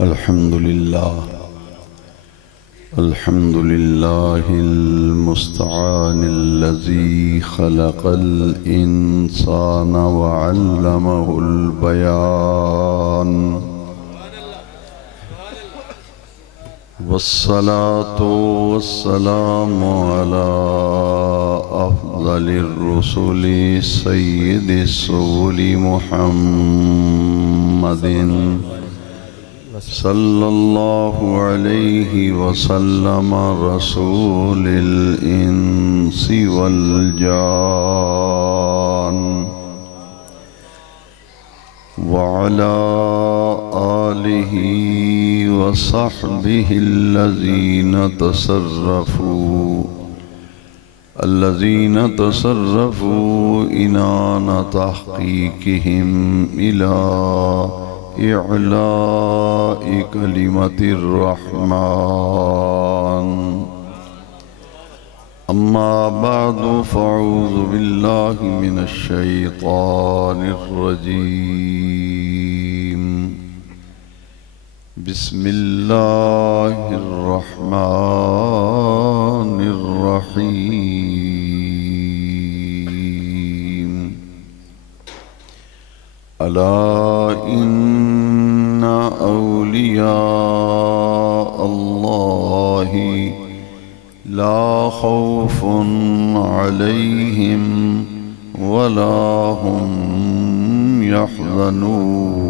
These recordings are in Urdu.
الحمد لله المستعان الذي خلق الإنسان وعلمه البيان والصلاة والسلام على أفضل الرسل سيد السول محمد صلى الله عليه وسلم رسول الإنس والجان وعلى آله وصحبه الذين تصرفوا إنان تحقيقهم إلى إعلاء كلمة الرحمن. أما بعد فأعوذ بالله من الشيطان الرجيم. بسم الله الرحمن الرحيم. ألا إن أولياء الله لا خوف عليهم ولا هم يحزنون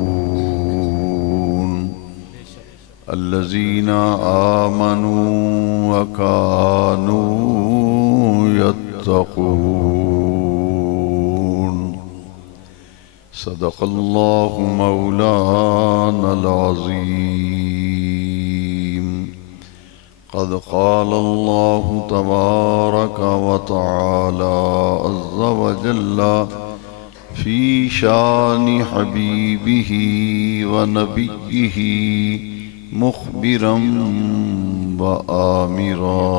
الذين آمنوا وكانوا يتقون. صدق الله مولانا العظيم. قد قال الله تبارك وتعالى عز وجل في شان حبيبه ونبيه مخبرا وآمرا: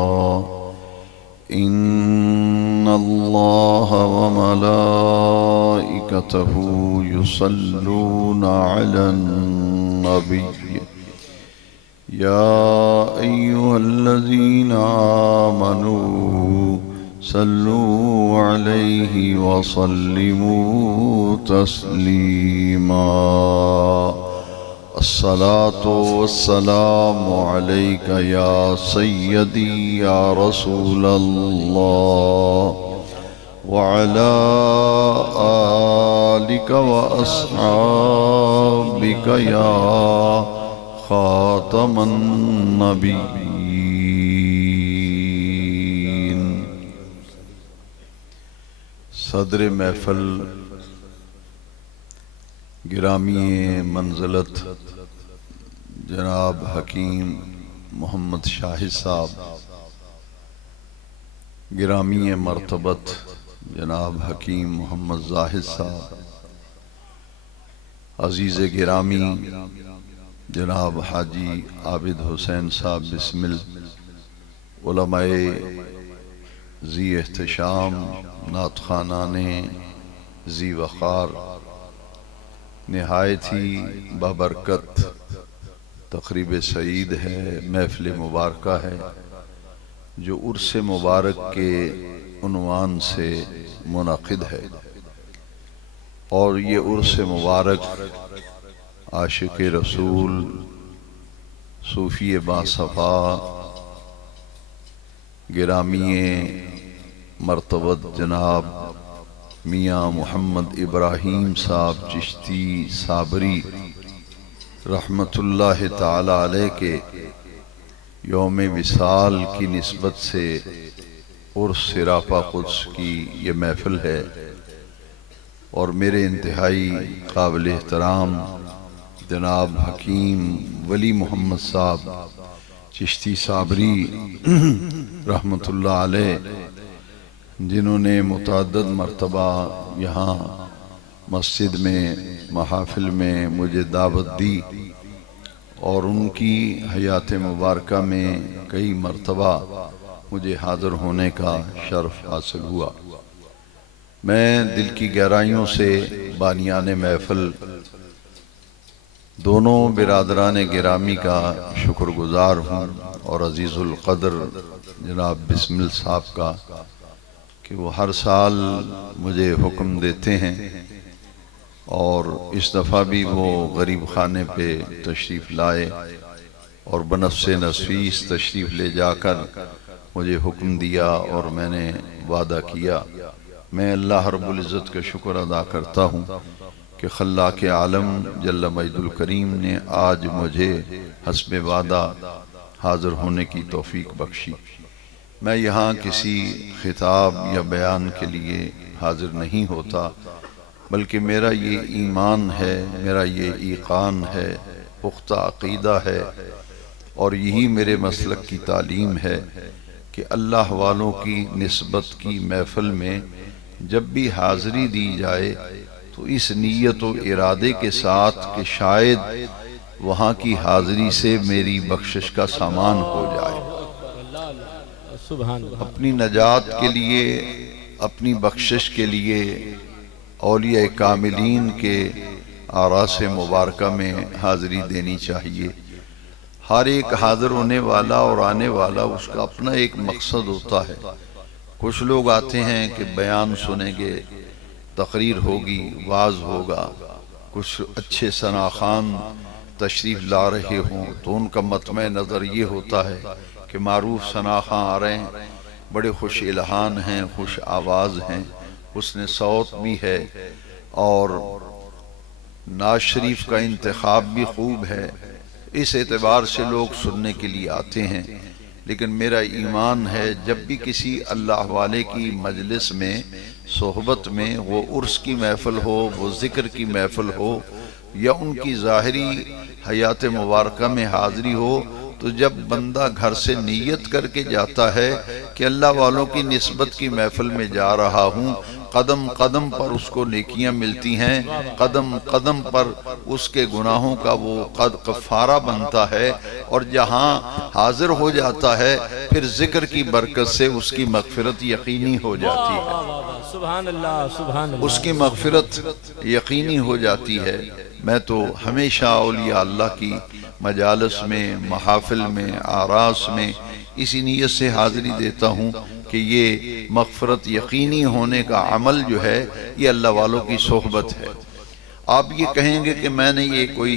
إن الله وملائكته يصلون على النبي يا أيها الذين آمنوا صلوا عليه وسلموا تسليما. الصلاة والسلام عليك يا سيدي يا رسول الله وعلى آلك وأصحابك يا خاتم النبيين. صدر محفل گرامی منزلت جناب حکیم محمد شاہد صاحب، گرامی مرتبت جناب حکیم محمد زاہد صاحب، عزیز گرامی جناب حاجی عابد حسین صاحب بسمل، علماء ذی احتشام، نعت خوانان ذی وقار، نہایت ہی بابرکت تقریب سعید ہے، محفل مبارکہ ہے جو عرس مبارک کے عنوان سے منعقد ہے، اور یہ عرس مبارک عاشق رسول، صوفی باصفا، گرامی مرتبت جناب میاں محمد ابراہیم صاحب چشتی صابری رحمت اللہ تعالی علیہ کے یوم وصال کی نسبت سے عرس سراپا قدس کی یہ محفل ہے، اور میرے انتہائی قابل احترام جناب حکیم ولی محمد صاحب چشتی صابری رحمت اللہ علیہ، جنہوں نے متعدد مرتبہ یہاں مسجد میں محافل میں مجھے دعوت دی، اور ان کی حیات مبارکہ میں کئی مرتبہ مجھے حاضر ہونے کا شرف حاصل ہوا۔ میں دل کی گہرائیوں سے بانیان محفل دونوں برادران گرامی کا شکر گزار ہوں اور عزیز القدر جناب بسمل صاحب کا کہ وہ ہر سال مجھے حکم دیتے ہیں اور اس دفعہ بھی وہ غریب خانے پہ تشریف لائے اور بنفس نفیس تشریف لے جا کر مجھے حکم دیا اور میں نے وعدہ کیا۔ میں اللہ رب العزت کا شکر ادا کرتا ہوں کہ خلاق عالم جل مجد الکریم نے آج مجھے حسب وعدہ حاضر ہونے کی توفیق بخشی۔ میں یہاں کسی خطاب یا بیان کے لیے حاضر نہیں ہوتا، بلکہ میرا یہ ایمان ہے، میرا یہ ایقان ہے، پختہ عقیدہ ہے اور یہی میرے مسلک کی تعلیم ہے کہ اللہ والوں کی نسبت کی محفل میں جب بھی حاضری دی جائے تو اس نیت و ارادے کے ساتھ کہ شاید وہاں کی حاضری سے میری بخشش کا سامان ہو جائے، اپنی نجات کے لیے، اپنی بخشش کے لیے اولیاء کاملین کے آراس مبارکہ میں حاضری دینی چاہیے۔ ہر ایک حاضر ہونے والا اور آنے والا اس کا اپنا ایک مقصد ہوتا ہے۔ کچھ لوگ آتے ہیں کہ بیان سنیں گے، تقریر ہوگی، وعظ ہوگا، کچھ اچھے ثناخوان تشریف لا رہے ہوں تو ان کا مطمع نظر یہ ہوتا ہے کہ معروف ثناخوان آ رہے ہیں، بڑے خوش الہان ہیں، خوش آواز ہیں، حسن صوت بھی ہے اور نعت شریف کا انتخاب بھی خوب ہے، اس اعتبار سے لوگ سننے کے لیے آتے ہیں۔ لیکن میرا ایمان ہے جب بھی کسی اللہ والے کی مجلس میں، صحبت میں، وہ عرس کی محفل ہو، وہ ذکر کی محفل ہو یا ان کی ظاہری حیات مبارکہ میں حاضری ہو، تو جب بندہ گھر سے نیت کر کے جاتا ہے کہ اللہ والوں کی نسبت کی محفل میں جا رہا ہوں، قدم قدم پر اس کو نیکیاں ملتی ہیں، قدم قدم پر اس کے گناہوں کا وہ کفارہ بنتا ہے، اور جہاں حاضر ہو جاتا ہے پھر ذکر کی برکت سے اس کی مغفرت یقینی ہو جاتی ہے، سبحان اللہ سبحان اللہ، اس کی مغفرت یقینی ہو جاتی ہے۔ میں تو ہمیشہ اولیاء اللہ کی مجالس میں، محافل میں، آراس میں اسی نیت سے حاضری دیتا ہوں کہ یہ مغفرت یقینی ہونے کا عمل جو ہے یہ اللہ والوں کی صحبت ہے۔ آپ یہ کہیں گے کہ میں نے یہ کوئی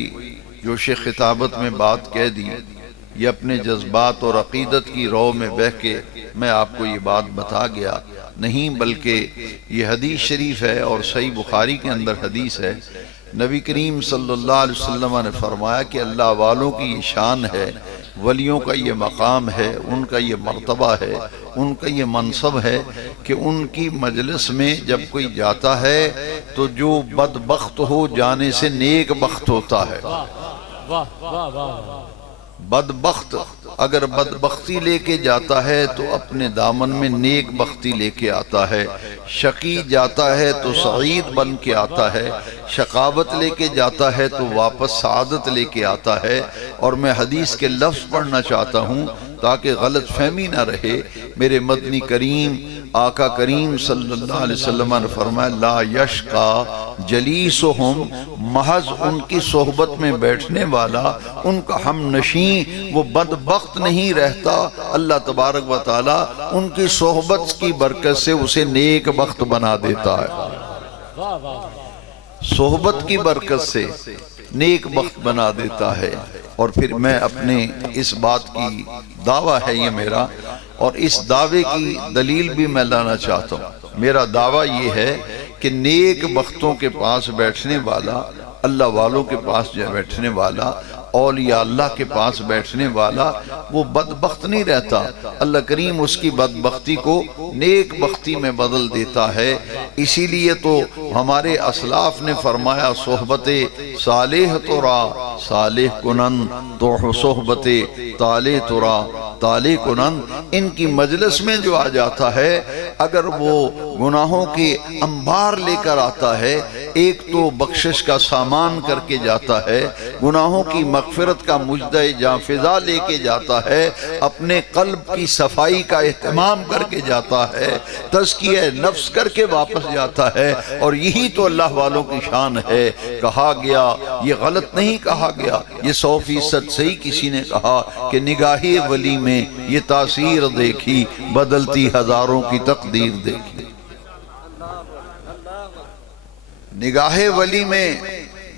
جوش خطابت میں بات کہہ دی، یہ اپنے جذبات اور عقیدت کی رو میں بہہ کے میں آپ کو یہ بات بتا گیا، نہیں، بلکہ یہ حدیث شریف ہے اور صحیح بخاری کے اندر حدیث ہے۔ نبی کریم صلی اللہ علیہ وسلم نے فرمایا کہ اللہ والوں کی یہ شان ہے، ولیوں کا یہ مقام ہے، ان کا یہ مرتبہ ہے، ان کا یہ منصب ہے کہ ان کی مجلس میں جب کوئی جاتا ہے تو جو بدبخت ہو جانے سے نیک بخت ہوتا ہے۔ بدبخت اگر بدبختی لے کے جاتا ہے تو اپنے دامن میں نیک بختی لے کے آتا ہے، شقی جاتا ہے تو سعید بن کے آتا ہے، شقاوت لے کے جاتا ہے تو واپس سعادت لے کے آتا ہے۔ اور میں حدیث کے لفظ پڑھنا چاہتا ہوں تاکہ غلط فہمی نہ رہے۔ میرے مدنی کریم آقا کریم صلی اللہ علیہ وسلم نے فرمایا لا یشقا جلیسہم، محض ان کی صحبت میں بیٹھنے والا، ان کا ہم نشین وہ بدبخت نہیں رہتا، اللہ تبارک و تعالی ان کی صحبت کی برکت سے اسے نیک بخت بنا دیتا ہے، صحبت کی برکت سے نیک بخت بنا دیتا ہے۔ اور پھر میں اپنے اس بات کی دعویٰ ہے یہ میرا، اور اس دعوے کی دلیل بھی میں لانا چاہتا ہوں۔ میرا دعویٰ یہ ہے کہ نیک بختوں کے پاس بیٹھنے والا، اللہ والوں کے پاس بیٹھنے والا، اولیاء اللہ کے پاس بیٹھنے والا وہ بدبخت نہیں رہتا، اللہ کریم اس کی بدبختی کو نیک بختی میں بدل دیتا ہے۔ اسی لیے تو ہمارے اسلاف نے فرمایا صحبت صالح ترا صالح کنن، تو صحبت طالح ترا طالح کنن۔ ان کی مجلس میں جو آ جاتا ہے اگر وہ گناہوں کے انبار لے کر آتا ہے، ایک تو بخشش کا سامان کر کے جاتا ہے، گناہوں کی مغفرت کا مجدہ جاں فضا لے کے جاتا ہے، اپنے قلب کی صفائی کا اہتمام کر کے جاتا ہے، تزکیہ نفس کر کے واپس جاتا ہے، اور یہی تو اللہ والوں کی شان ہے۔ کہا گیا، یہ غلط نہیں کہا گیا، یہ 100% صحیح کسی نے کہا کہ نگاہ ولی میں یہ تاثیر دیکھی، بدلتی ہزاروں کی تقدیر دیکھی۔ نگاہ ولی میں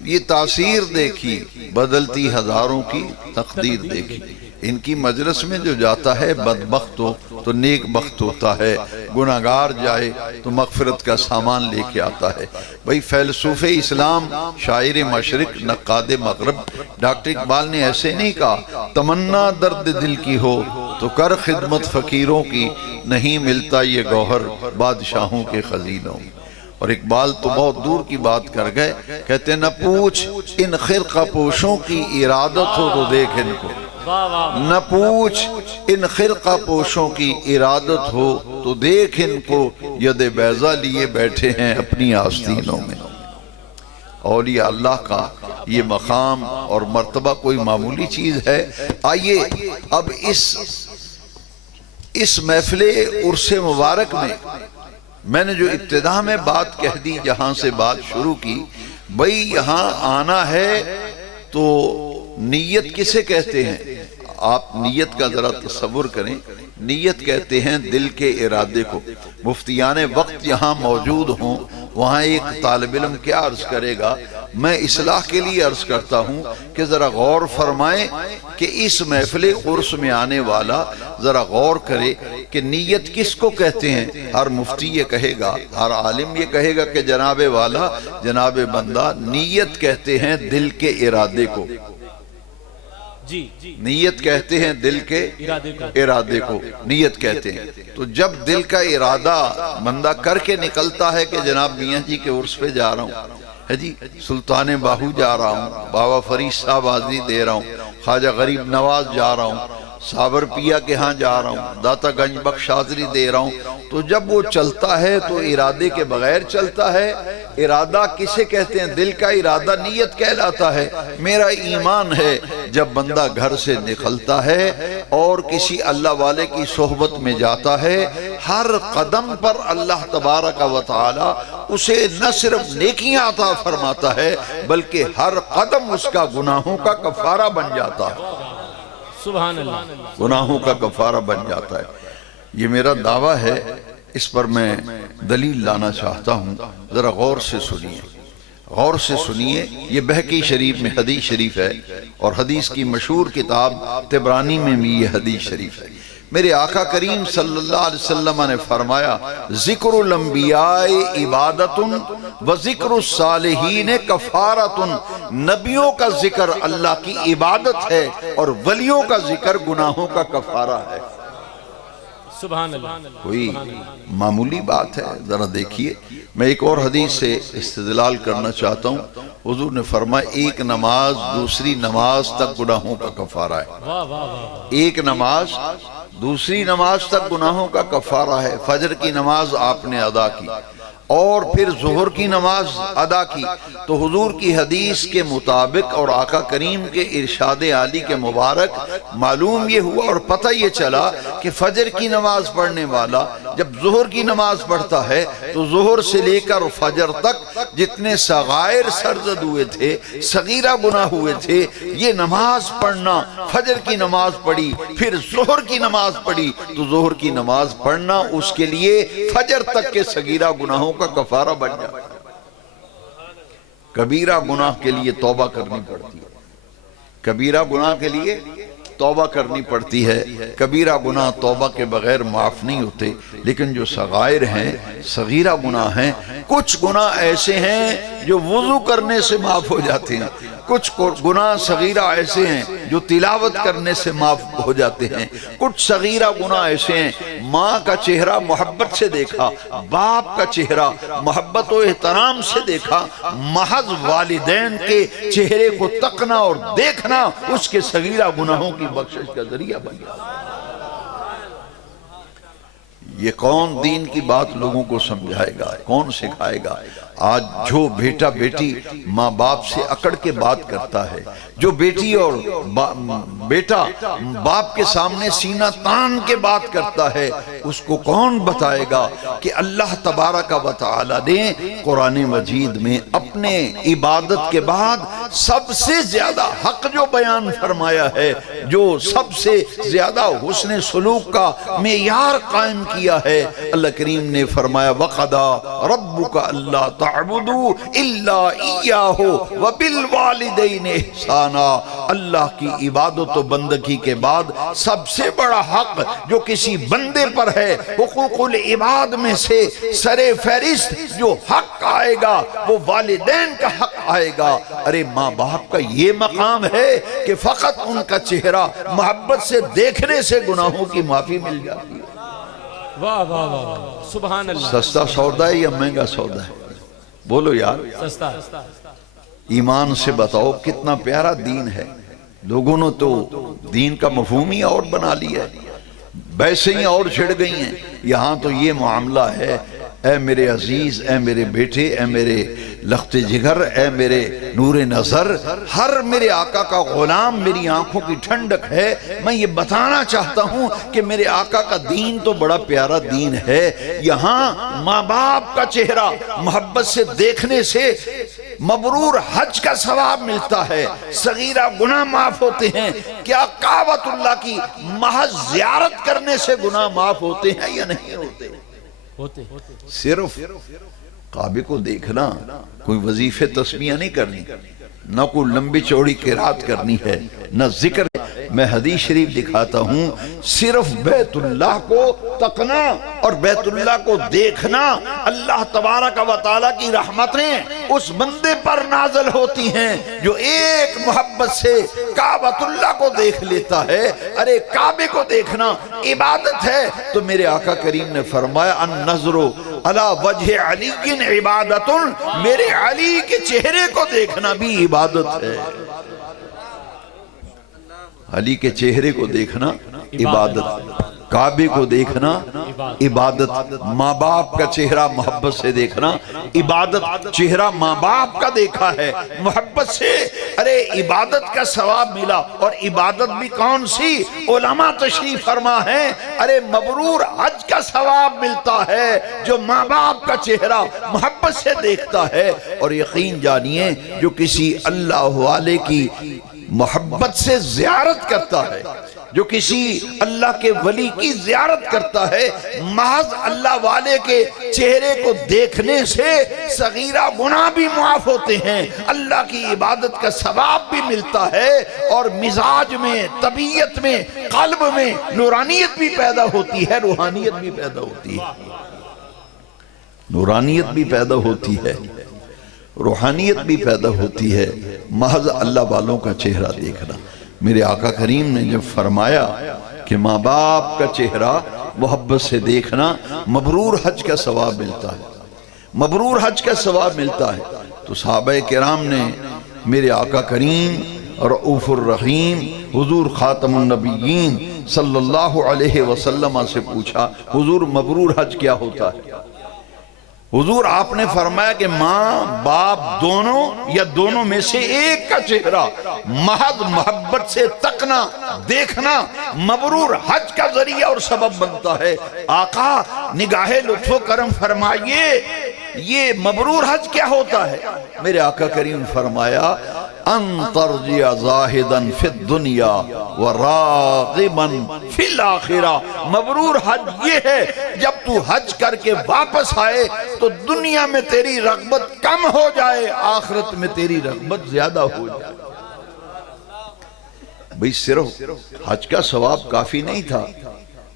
یہ تاثیر دیکھی، بدلتی ہزاروں کی تقدیر دیکھی۔ ان کی مجلس میں جو جاتا ہے بدبخت ہو تو نیک بخت ہوتا ہے، گناہگار جائے تو مغفرت کا سامان لے کے آتا ہے۔ بھئی فیلسوف اسلام، شاعر مشرق، نقاد مغرب ڈاکٹر اقبال نے ایسے نہیں کہا تمنا درد دل کی ہو تو کر خدمت فقیروں کی، نہیں ملتا یہ گوہر بادشاہوں کے خزینوں میں۔ اور اقبال تو بہت دور کی بات کر گئے، کہتے نہ پوچھ ان خرقہ پوشوں کی ارادت ہو تو دیکھ ان کو، نہ پوچھ ان خرقہ پوشوں کی ارادت ہو تو دیکھ ان کو، ید بیضہ لیے بیٹھے ہیں اپنی آستینوں میں۔ اولیاء اللہ کا یہ مقام اور مرتبہ کوئی معمولی چیز ہے۔ آئیے اب اس محفل عرس مبارک میں نے جو ابتدا میں بات کہہ دی، جہاں سے بات شروع کی، بھئی یہاں آنا ہے تو نیت کسے کہتے ہیں؟ آپ نیت کا ذرا تصور کریں، نیت کہتے ہیں دل کے ارادے کو۔ مفتیان وقت یہاں موجود ہوں، وہاں ایک طالب علم کیا عرض کرے گا؟ میں اصلاح کے لیے عرض کرتا ہوں کہ ذرا غور فرمائیں کہ اس محفل عرس میں آنے والا ذرا غور کرے کہ نیت کس کو کہتے ہیں۔ ہر مفتی یہ کہے گا، ہر عالم یہ کہے گا کہ جناب والا، جناب بندہ، نیت کہتے ہیں دل کے ارادے کو۔ نیت کہتے ہیں دل کے ارادے کو، نیت کہتے ہیں۔ تو جب دل کا ارادہ بندہ کر کے نکلتا ہے کہ جناب میاں جی کے عرس پہ جا رہا ہوں، ہے جی سلطان باہو جا رہا ہوں، بابا فرید صاحب حاضری دے رہا ہوں، خواجہ غریب نواز جا رہا ہوں، صابر پیا کے ہاں جا رہا ہوں، داتا گنج بخش حاضری دے رہا ہوں، تو جب وہ چلتا ہے تو ارادے کے بغیر چلتا ہے۔ ارادہ کسے کہتے ہیں؟ دل کا ارادہ نیت کہلاتا ہے۔ میرا ایمان ہے جب بندہ گھر سے نکلتا ہے اور کسی اللہ والے کی صحبت میں جاتا ہے، ہر قدم پر اللہ تبارک و تعالی اسے نہ صرف نیکیاں عطا فرماتا ہے بلکہ ہر قدم اس کا گناہوں کا کفارہ بن جاتا ہے۔ سبحان اللہ، گناہوں کا کفارہ بن جاتا ہے۔ یہ میرا دعویٰ ہے، اس پر میں دلیل لانا چاہتا ہوں، ذرا غور سے سنیے، غور سے سنیے۔ یہ بہقی شریف میں حدیث شریف ہے، اور حدیث کی مشہور کتاب طبرانی میں بھی یہ حدیث شریف ہے۔ میرے آقا کریم صلی اللہ علیہ وسلم نے فرمایا ذکر الانبیاء عبادت و ذکر الصالحین کفارت۔ نبیوں کا ذکر اللہ کی عبادت ہے اور ولیوں کا ذکر گناہوں کا کفارہ ہے۔ سبحان اللہ، کوئی معمولی بات ہے؟ ذرا دیکھیے، میں ایک اور حدیث سے استدلال کرنا چاہتا ہوں۔ حضور نے فرمایا ایک نماز دوسری نماز تک گناہوں کا کفارہ ہے۔ ایک نماز دوسری نماز تک گناہوں کا کفارہ ہے۔ فجر کی نماز آپ نے ادا کی اور پھر ظہر کی نماز ادا کی، تو حضور کی حدیث کے مطابق اور آقا کریم کے ارشاد عالی کے مبارک معلوم یہ ہوا اور پتہ یہ چلا کہ فجر کی نماز پڑھنے والا جب ظہر کی نماز پڑھتا ہے تو ظہر سے لے کر فجر تک جتنے صغائر سرزد ہوئے تھے، صغیرہ گناہ ہوئے تھے، یہ نماز پڑھنا، فجر کی نماز پڑھی پھر ظہر کی نماز پڑھی تو ظہر کی نماز پڑھنا اس کے لیے فجر تک کے صغیرہ گناہوں کا کفارہ بن جاتا ہے۔ کبیرہ گناہ کے لیے توبہ کرنی پڑتی ہے، کبیرہ گناہ کے لیے توبہ کرنی پڑتی ہے۔ کبیرہ گناہ توبہ کے بغیر معاف نہیں ہوتے، لیکن جو صغائر ہیں، صغیرہ گناہ ہیں، کچھ گناہ ایسے ہیں جو وضو کرنے سے معاف ہو جاتے ہیں، کچھ گناہ صغیرہ ایسے ہیں جو تلاوت کرنے سے معاف ہو جاتے ہیں، کچھ صغیرہ گناہ ایسے ہیں ماں کا چہرہ محبت سے دیکھا، باپ کا چہرہ محبت و احترام سے دیکھا، محض والدین کے چہرے کو تکنا اور دیکھنا اس کے صغیرہ گناہوں کی بخشش کا ذریعہ بن گیا۔ یہ کون دین کی بات لوگوں کو سمجھائے گا، کون سکھائے گا؟ آج جو بیٹا بیٹی ماں باپ سے اکڑ کے بات کرتا ہے، جو بیٹی اور بیٹا باپ کے سامنے سینہ تان کے بات کرتا ہے، اس کو کون بتائے گا کہ اللہ تبارک و تعالی نے قرآن مجید میں اپنے عبادت کے بعد سب سے زیادہ حق جو بیان فرمایا ہے، جو سب سے زیادہ حسن سلوک کا معیار قائم کیا ہے، اللہ کریم نے فرمایا وَقَضَىٰ رَبُّكَ أَلَّا تَعْبُدُوا إِلَّا إِيَّاهُ وَبِالْوَالِدَيْنِ إِحْسَانًا۔ اللہ کی عبادت و بندگی کے بعد سب سے بڑا حق جو کسی بندے پر ہے، حقوق العباد میں سے سر فہرست جو حق آئے گا وہ والدین کا حق آئے گا۔ ارے ماں باپ کا یہ مقام ہے کہ فقط ان کا چہرہ محبت سے دیکھنے سے گناہوں کی معافی مل جاتی ہے۔ واہ واہ واہ، سبحان اللہ۔ سستا سودا ہے یا مہنگا سودا ہے؟ بولو یار، سستا۔ ایمان سے بتاؤ کتنا پیارا دین ہے۔ لوگوں نے تو دین کا مفہوم ہی اور بنا لیا ہے، ویسے ہی اور چھڑ گئی ہیں۔ یہاں تو یہ معاملہ ہے، اے میرے عزیز، اے میرے بیٹے، اے میرے لخت جگر، اے میرے نور نظر، ہر میرے آقا کا غلام میری آنکھوں کی ٹھنڈک ہے۔ میں یہ بتانا چاہتا ہوں کہ میرے آقا کا دین تو بڑا پیارا دین ہے۔ یہاں ماں باپ کا چہرہ محبت سے دیکھنے سے مبرور حج کا ثواب ملتا ہے، صغیرہ گناہ معاف ہوتے ہیں۔ کیا کعبۃ اللہ کی محض زیارت کرنے سے گناہ معاف ہوتے ہیں یا نہیں ہوتے؟ ہوتے۔ صرف کعبے کو دیکھنا، کوئی وظیفے تسبیح نہیں کرنی، نہ کوئی لمبی چوڑی قرات کرنی ہے، نہ ذکر۔ میں حدیث شریف دکھاتا ہوں، صرف بیت اللہ کو تکنا اور بیت اللہ کو دیکھنا، اللہ تبارک و تعالیٰ کی رحمتیں اس بندے پر نازل ہوتی ہیں جو ایک محبت سے کعبۃ اللہ کو دیکھ لیتا ہے۔ ارے کعبے کو دیکھنا عبادت ہے، تو میرے آقا کریم نے فرمایا النظر علی وجہ علی عبادت، میرے علی کے چہرے کو دیکھنا بھی عبادت ہے۔ علی کے چہرے کو دیکھنا عبادت، کعبے کو دیکھنا عبادت، ماں باپ کا چہرہ محبت سے دیکھنا عبادت۔ چہرہ ماں باپ کا دیکھا ہے محبت سے، ارے عبادت کا ثواب ملا۔ اور عبادت بھی کون سی؟ علماء تشریف فرما ہے، ارے مبرور حج کا ثواب ملتا ہے جو ماں باپ کا چہرہ محبت سے دیکھتا ہے۔ اور یقین جانیے جو کسی اللہ والے کی محبت سے زیارت کرتا ہے، جو کسی اللہ کے ولی کی زیارت کرتا ہے، محض اللہ والے کے چہرے کو دیکھنے سے صغیرہ گناہ بھی معاف ہوتے ہیں، اللہ کی عبادت کا ثواب بھی ملتا ہے، اور مزاج میں، طبیعت میں، قلب میں نورانیت بھی پیدا ہوتی ہے، روحانیت بھی پیدا ہوتی ہے، نورانیت بھی پیدا ہوتی ہے، روحانیت بھی پیدا ہوتی ہے، محض اللہ والوں کا چہرہ دیکھنا۔ میرے آقا کریم نے جب فرمایا کہ ماں باپ کا چہرہ محبت سے دیکھنا مبرور حج کا ثواب ملتا ہے، مبرور حج کا ثواب ملتا ہے، تو صحابہ کرام نے میرے آقا کریم رؤوف الرحیم حضور خاتم النبیین صلی اللہ علیہ وسلم سے پوچھا حضور مبرور حج کیا ہوتا ہے؟ حضور آپ نے فرمایا کہ ماں باپ دونوں یا دونوں میں سے ایک کا چہرہ محض محبت سے تکنا دیکھنا مبرور حج کا ذریعہ اور سبب بنتا ہے۔ آقا نگاہ لطف و کرم فرمائیے یہ مبرور حج کیا ہوتا ہے؟ میرے آقا کریم فرمایا ان ترجع زاہدا فی الدنیا وراغبا فی الاخرہ۔ مبرور حج یہ ہے جب تو حج کر کے واپس آئے تو دنیا میں تیری رغبت کم ہو جائے، آخرت میں تیری رغبت زیادہ ہو جائے۔ بھئی صرف حج کا ثواب کافی نہیں تھا،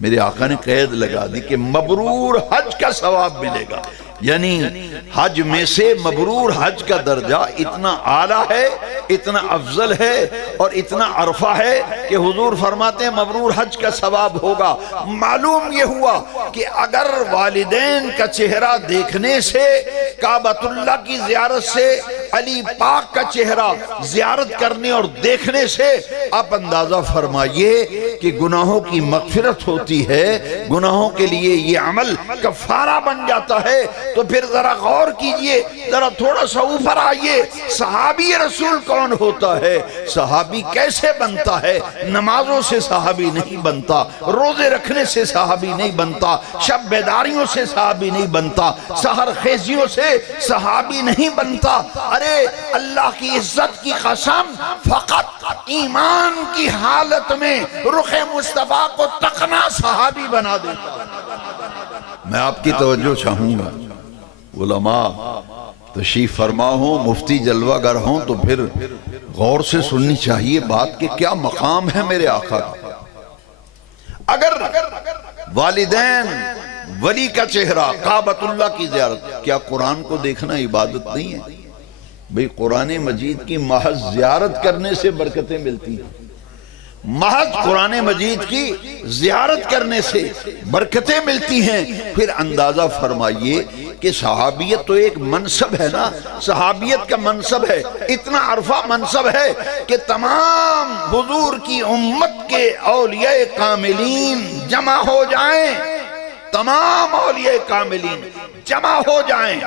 میرے آقا نے قید لگا دی کہ مبرور حج کا ثواب ملے گا، یعنی حج میں سے مبرور حج کا درجہ اتنا اعلیٰ ہے، اتنا افضل ہے اور اتنا عرفہ ہے کہ حضور فرماتے ہیں مبرور حج کا ثواب ہوگا۔ معلوم یہ ہوا کہ اگر والدین کا چہرہ دیکھنے سے، کعبۃ اللہ کی زیارت سے علی پاک کا چہرہ زیارت کرنے اور دیکھنے سے آپ اندازہ فرمائیے کہ گناہوں کی مغفرت ہوتی ہے، گناہوں کے لیے یہ عمل کفارہ بن جاتا ہے۔ تو پھر ذرا غور کیجئے، ذرا تھوڑا سا اوپر آئیے، صحابی رسول کون ہوتا ہے؟ صحابی کیسے بنتا ہے؟ نمازوں سے صحابی نہیں بنتا، روزے رکھنے سے صحابی نہیں بنتا، شب بیداریوں سے صحابی نہیں بنتا، سحر خیزیوں سے صحابی نہیں بنتا۔ ارے اللہ کی عزت کی قسم، فقط ایمان کی حالت میں رخ مصطفیٰ کو تکنا صحابی بنا دیتا۔ میں آپ کی توجہ چاہوں گا، علماء تشریف فرما ہوں، مفتی جلوہ گر ہوں تو پھر غور سے سننی چاہیے بات کہ کیا مقام ہے میرے آقا کا۔ اگر والدین، ولی کا چہرہ، کعبۃ اللہ کی زیارت، کیا قرآن کو دیکھنا عبادت نہیں ہے؟ بھئی قرآن مجید کی محض زیارت کرنے سے برکتیں ملتی ہیں، محض قرآن مجید کی زیارت کرنے سے برکتیں ملتی ہیں۔ پھر اندازہ فرمائیے کہ صحابیت تو ایک منصب ہے نا، صحابیت کا منصب ہے، اتنا عرفہ منصب ہے کہ تمام حضور کی امت کے اولیاء کاملین جمع ہو جائیں، تمام اولیاء کاملین جمع ہو جائیں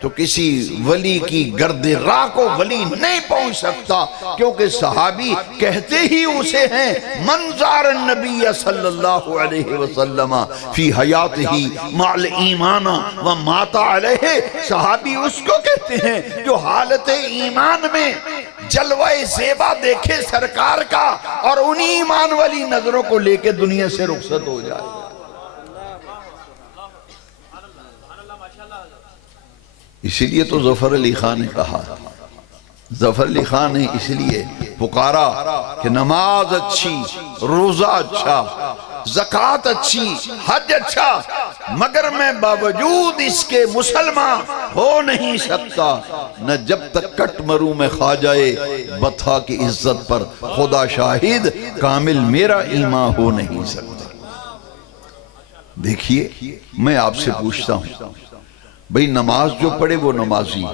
تو کسی ولی کی گرد راہ کو ولی نہیں پہنچ سکتا، کیونکہ صحابی کہتے ہی اسے ہیں من زار النبی صلی اللہ علیہ وسلم فی حیاتہی مع الایمان و مات علیہ۔ صحابی اس کو کہتے ہیں جو حالت ایمان میں جلوہ زیبا دیکھے سرکار کا اور انہی ایمان والی نظروں کو لے کے دنیا سے رخصت ہو جائے۔ اسی لیے تو ظفر علی خان نے کہا، ظفر علی خان نے اس لیے پکارا کہ نماز اچھی، روزہ اچھا، زکوٰۃ اچھی، حج اچھا، مگر میں باوجود اس کے مسلمان ہو نہیں سکتا، نہ جب تک کٹ مروں میں خواجہ بطحا کی عزت پر، خدا شاہد کامل میرا ایمان ہو نہیں سکتا۔ دیکھیے میں آپ سے پوچھتا ہوں، بھئی نماز جو پڑھے وہ نمازی،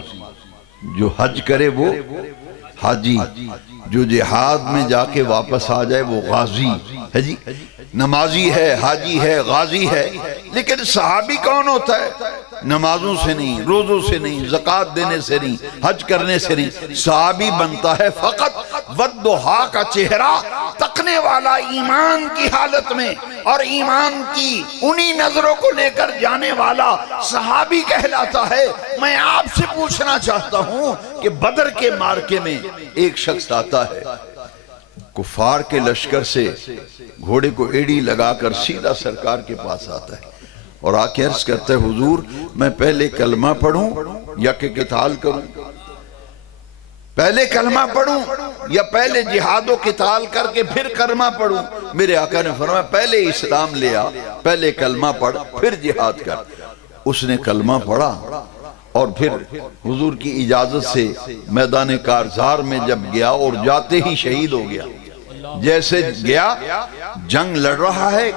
جو حج کرے وہ حاجی، جو جہاد میں جا کے واپس آ جائے وہ غازی ہے جی، نمازی ہے، حاجی ہے، غازی ہے۔ لیکن صحابی کون ہوتا ہے؟ نمازوں سے نہیں، روزوں سے نہیں، زکوٰۃ دینے سے نہیں، حج کرنے سے نہیں، صحابی بنتا ہے فقط والضحیٰ کا چہرہ تکنے والا ایمان کی حالت میں، اور ایمان کی انہی نظروں کو لے کر جانے والا صحابی کہلاتا ہے۔ میں آپ سے پوچھنا چاہتا ہوں کہ بدر کے مارکے میں ایک شخص آتا ہے، کفار کے لشکر سے گھوڑے کو ایڑی لگا کر سیدھا سرکار کے پاس آتا ہے اور آ کے عرض کرتا ہے حضور میں پہلے کلمہ پڑھوں یا کہ قتال کروں، پہلے کلمہ پڑھوں یا پہلے جہاد و قتال کر کے پھر کلمہ پڑھوں؟ میرے آقا نے فرمایا پہلے اسلام لے آ، پہلے کلمہ پڑھ پھر جہاد کر۔ اس نے کلمہ پڑھا اور پھر حضور کی اجازت سے میدان کارزار میں جب گیا اور جاتے ہی شہید ہو گیا۔ جیسے گیا جنگ لڑ رہا ہے،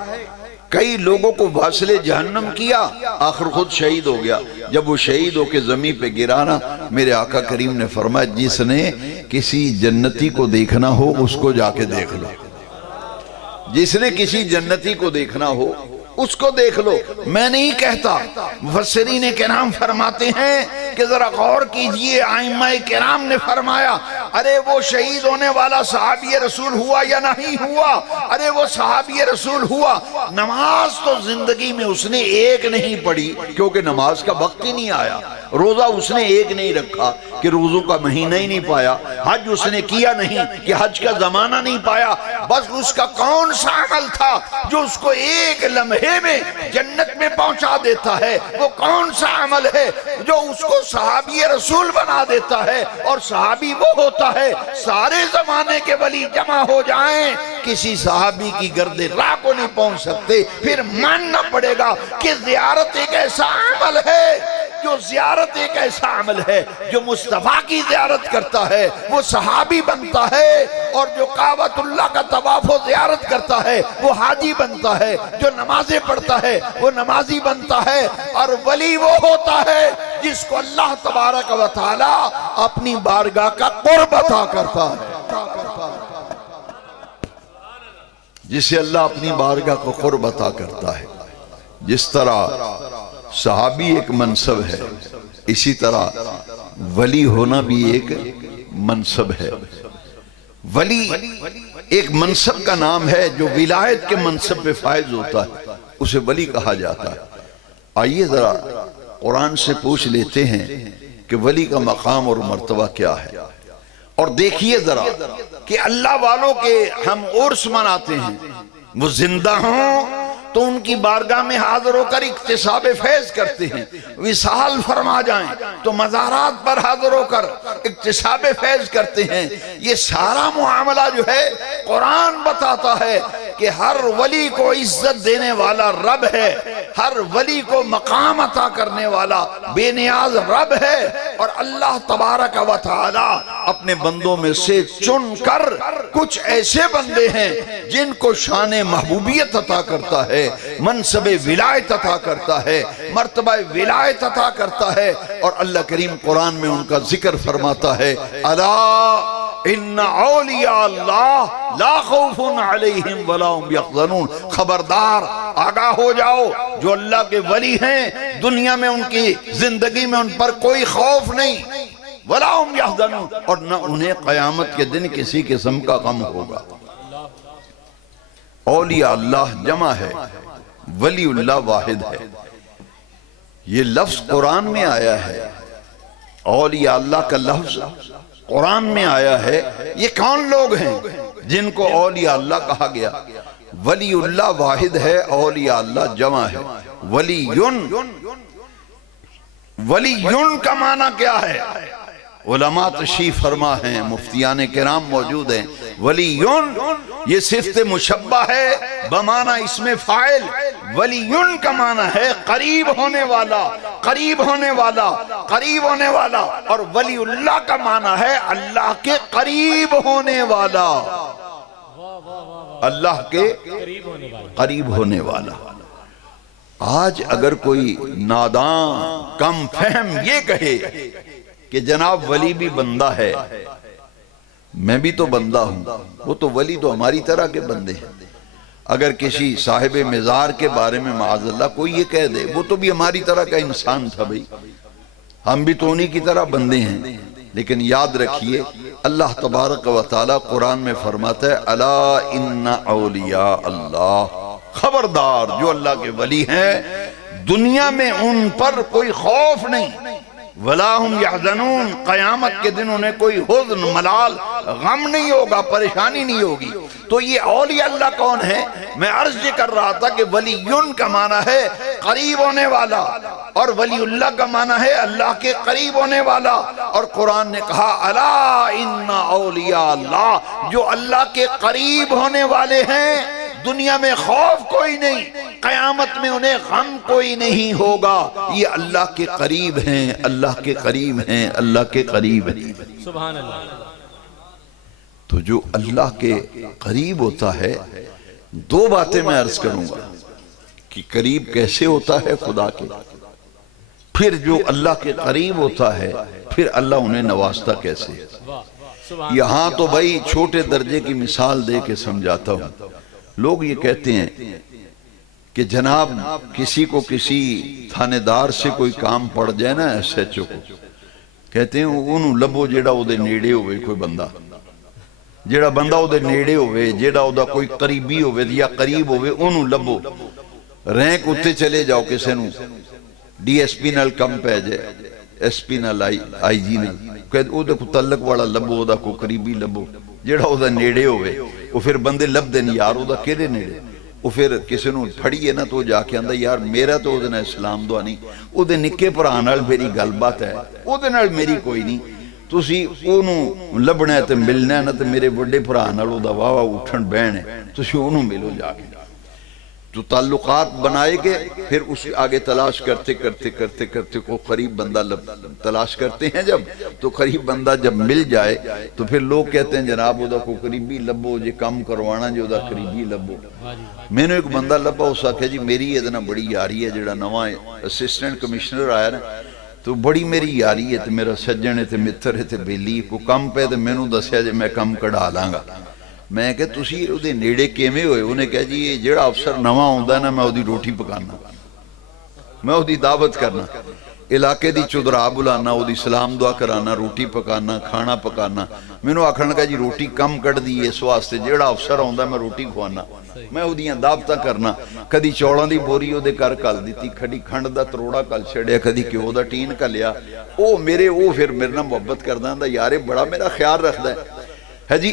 کئی لوگوں کو واصل جہنم کیا، آخر خود شہید ہو گیا۔ جب وہ شہید ہو کے زمین پہ گرانا، میرے آقا کریم نے فرمایا جس نے کسی جنتی کو دیکھنا ہو اس کو جا کے دیکھ لو، جس نے کسی جنتی کو دیکھنا ہو اس کو دیکھ لو، میں نہیں کہتا۔ مفسرین کرام فرماتے ہیں کہ ذرا غور کیجئے، ائمہ کرام نے فرمایا ارے وہ شہید ہونے والا صحابی رسول ہوا یا نہیں ہوا؟ ارے وہ صحابی رسول ہوا۔ نماز تو زندگی میں اس نے ایک نہیں پڑھی کیونکہ نماز کا وقت ہی نہیں آیا، روزہ اس نے ایک نہیں رکھا کہ روزوں کا مہینہ ہی نہیں پایا، حج اس نے کیا نہیں کہ حج کا زمانہ نہیں پایا۔ بس اس کا کون سا عمل تھا جو اس کو ایک لمحے میں جنت میں پہنچا دیتا ہے؟ وہ کون سا عمل ہے جو اس کو صحابی رسول بنا دیتا ہے؟ اور صحابی وہ ہوتا ہے سارے زمانے کے ولی جمع ہو جائیں، کسی صحابی کی گرد راہ کو نہیں پہنچ سکتے۔ پھر ماننا پڑے گا کہ زیارت ایک ایسا عمل ہے، جو زیارت ایک ایسا عمل ہے جو مصطفیٰ کی زیارت کرتا ہے وہ صحابی بنتا ہے، اور جو کعبۃ اللہ کا طواف و زیارت تجارت کرتا ہے وہ حاجی بنتا ہے، جو نمازیں پڑھتا ہے وہ نمازی بنتا ہے، اور ولی وہ ہوتا ہے جس کو اللہ تبارک و تعالی اپنی بارگاہ کا قرب عطا کرتا ہے، جسے اللہ اپنی بارگاہ کو قرب عطا کرتا ہے۔ جس طرح صحابی ایک منصب ہے، اسی طرح ولی ہونا بھی ایک منصب ہے۔ ولی ایک منصب کا نام ہے جو ولایت کے منصب پہ فائز ہوتا ہے، اسے ولی کہا جاتا ہے۔ آئیے ذرا قرآن سے پوچھ لیتے ہیں کہ ولی کا مقام اور مرتبہ کیا ہے، اور دیکھیے ذرا کہ اللہ والوں کے ہم عرس مناتے ہیں، وہ زندہ ہوں تو ان کی بارگاہ میں حاضر ہو کر اکتساب فیض کرتے ہیں، وصال فرما جائیں تو مزارات پر حاضر ہو کر اکتساب فیض کرتے ہیں۔ یہ سارا معاملہ جو ہے قرآن بتاتا ہے کہ ہر ولی کو عزت دینے والا رب ہے، ہر ولی کو مقام عطا کرنے والا بے نیاز رب ہے، اور اللہ تبارک و تعالی اپنے بندوں میں سے چن کر کچھ ایسے بندے ہیں جن کو شان محبوبیت عطا کرتا ہے، منصب ولایت عطا کرتا ہے، مرتبہ ولایت عطا کرتا ہے، اور اللہ کریم قرآن میں ان کا ذکر فرماتا ہے، الا ان اولیاء اللہ لا خوف علیہم ولا هم یحزنون، خبردار آگاہ ہو جاؤ، جو اللہ کے ولی ہیں دنیا میں ان کی زندگی میں ان پر کوئی خوف نہیں، ولا هم یحزنون، اور نہ انہیں قیامت کے دن کسی قسم کا غم ہوگا۔ اولیاء اللہ جمع ہے، ولی اللہ واحد ہے۔ یہ لفظ قرآن میں آیا ہے، اولیاء اللہ کا لفظ قرآن میں آیا ہے۔ یہ کون لوگ ہیں جن کو اولیاء اللہ کہا گیا؟ ولی اللہ واحد ہے، اولیاء اللہ جمع ہے۔ ولیون کا معنی کیا ہے؟ علماء تشریف فرما ہیں، مفتیان کرام موجود ہیں۔ ولیون یہ صفت مشبہ ہے بمعنی اسم فاعل، ولیون کا معنی ہے قریب ہونے والا، قریب ہونے والا، قریب ہونے والا، اور ولی اللہ کا معنی ہے اللہ کے قریب ہونے والا، اللہ کے قریب ہونے والا۔ آج اگر کوئی نادان کم فہم یہ کہے کہ جناب ولی بھی بندہ ہے، میں بھی تو بندہ ہوں، وہ تو ولی تو ہماری طرح کے بندے ہیں۔ اگر کسی صاحب مزار کے بارے میں معاذ اللہ کوئی یہ کہہ دے وہ تو بھی ہماری طرح کا انسان تھا، بھئی ہم بھی تو انہی کی طرح بندے ہیں۔ لیکن یاد رکھیے اللہ تبارک و تعالی قرآن میں فرماتا ہے الا ان اولیاء اللہ، خبردار جو اللہ کے ولی ہیں دنیا میں ان پر کوئی خوف نہیں، ولا هم یحزنون، قیامت کے دن انہیں کوئی حزن، ملال، غم نہیں ہوگا، پریشانی نہیں ہوگی۔ تو یہ اولیاء اللہ کون ہے؟ میں عرض یہ کر رہا تھا کہ ولیون کا معنی ہے قریب ہونے والا، اور ولی اللہ کا معنی ہے اللہ کے قریب ہونے والا، اور قرآن نے کہا الا ان اولیاء اللہ، جو اللہ کے قریب ہونے والے ہیں دنیا میں خوف کوئی نہیں، قیامت میں انہیں غم کوئی نہیں ہوگا، یہ اللہ کے قریب ہیں، اللہ کے قریب ہیں، اللہ کے قریب ہیں۔ سبحان اللہ۔ تو جو اللہ کے قریب ہوتا ہے، دو باتیں میں عرض کروں گا کہ قریب کیسے ہوتا ہے خدا کے، پھر جو اللہ کے قریب ہوتا ہے پھر اللہ انہیں نوازتا کیسے۔ یہاں تو بھائی چھوٹے درجے کی مثال دے کے سمجھاتا ہوں۔ لوگ یہ کہتے ہیں کہ جناب کسی کو کسی تھانے دار سے کوئی کام پڑ جائے نا، ایس ایچ او کو کہتے ہیں انہوں لبو جیڑا او دے نیڑے ہوئے کوئی بندہ، جیڑا بندہ او دے نیڑے ہوئے، جیڑا او دا کوئی قریبی ہوئے یا قریب ہوئے، انہوں لبو رینک اتے چلے جاؤ کسے نو ڈی ایس پی نال کم پہ جائے، ایس پی نال آئی جی نال، کہتے او دے کو تعلق والا لبو، او دا کو قریبی لبو، جیڑا او دا نیڑے ہوئے۔ وہ پھر بندے لب دیں یار او دا کیڑے نیڑے، وہ پھر کسی نو پھڑیے نا تو جا کے آندہ یار میرا تو او دے نا اسلام دعا نہیں، او دے نکے پرانال میری گل بات ہے، او دے نال میری کوئی نہیں، تسی اونوں لبنا ہے تے ملنا ہے نا تے میرے بڑے پرانال او دا واوا اٹھن بین ہے، تسی اونوں ملو جا کے۔ تو تعلقات بنائے گے، پھر اس آگے تلاش کرتے کرتے کرتے کرتے کو قریب بندہ تلاش کرتے ہیں جب، تو قریب بندہ جب مل جائے تو پھر لوگ کہتے ہیں جناب ادا کو قریبی لبو جے کام کروانا جو ادا قریبی لبو۔ میں نے ایک بندہ لبا اس آکھا جی میری ادنا بڑی یاری ہے، جڑا نواں اسسٹنٹ کمشنر آیا نا تو بڑی میری یاری ہے، تو میرا سجن ہے، تو متر ہے، تو بیلی کو کم پہ تو میں نے دسیا جے میں کم کڑا لانگا۔ میں کہ تسی او دے نیڑے کیمیں ہوئے؟ انہیں کہا جی یہ جڑا افسر نواں ہوندہ نا میں او دی روٹی پکانا، میں او دی دعوت کرنا، علاقے دی چودرا بلانا، او دی سلام دعا کرانا، روٹی پکانا، کھانا پکانا۔ میں نے آکھن کہا جی روٹی کم کٹ دی اس واسطے جڑا افسر ہوندہ میں روٹی کھوانا، میں او دیاں دعوتاں کرنا۔ کدی چوڑاں دی بوری او دے کر کل دیتی، کھڑی کھنڈ دا تروڑا کل چھڑیا، کدی کیوں دا ٹین کلیا۔ او میرے او پھر میرے نہ محبت کردہ دا یارے بڑا میرا خیال رکھ دا ہے جی۔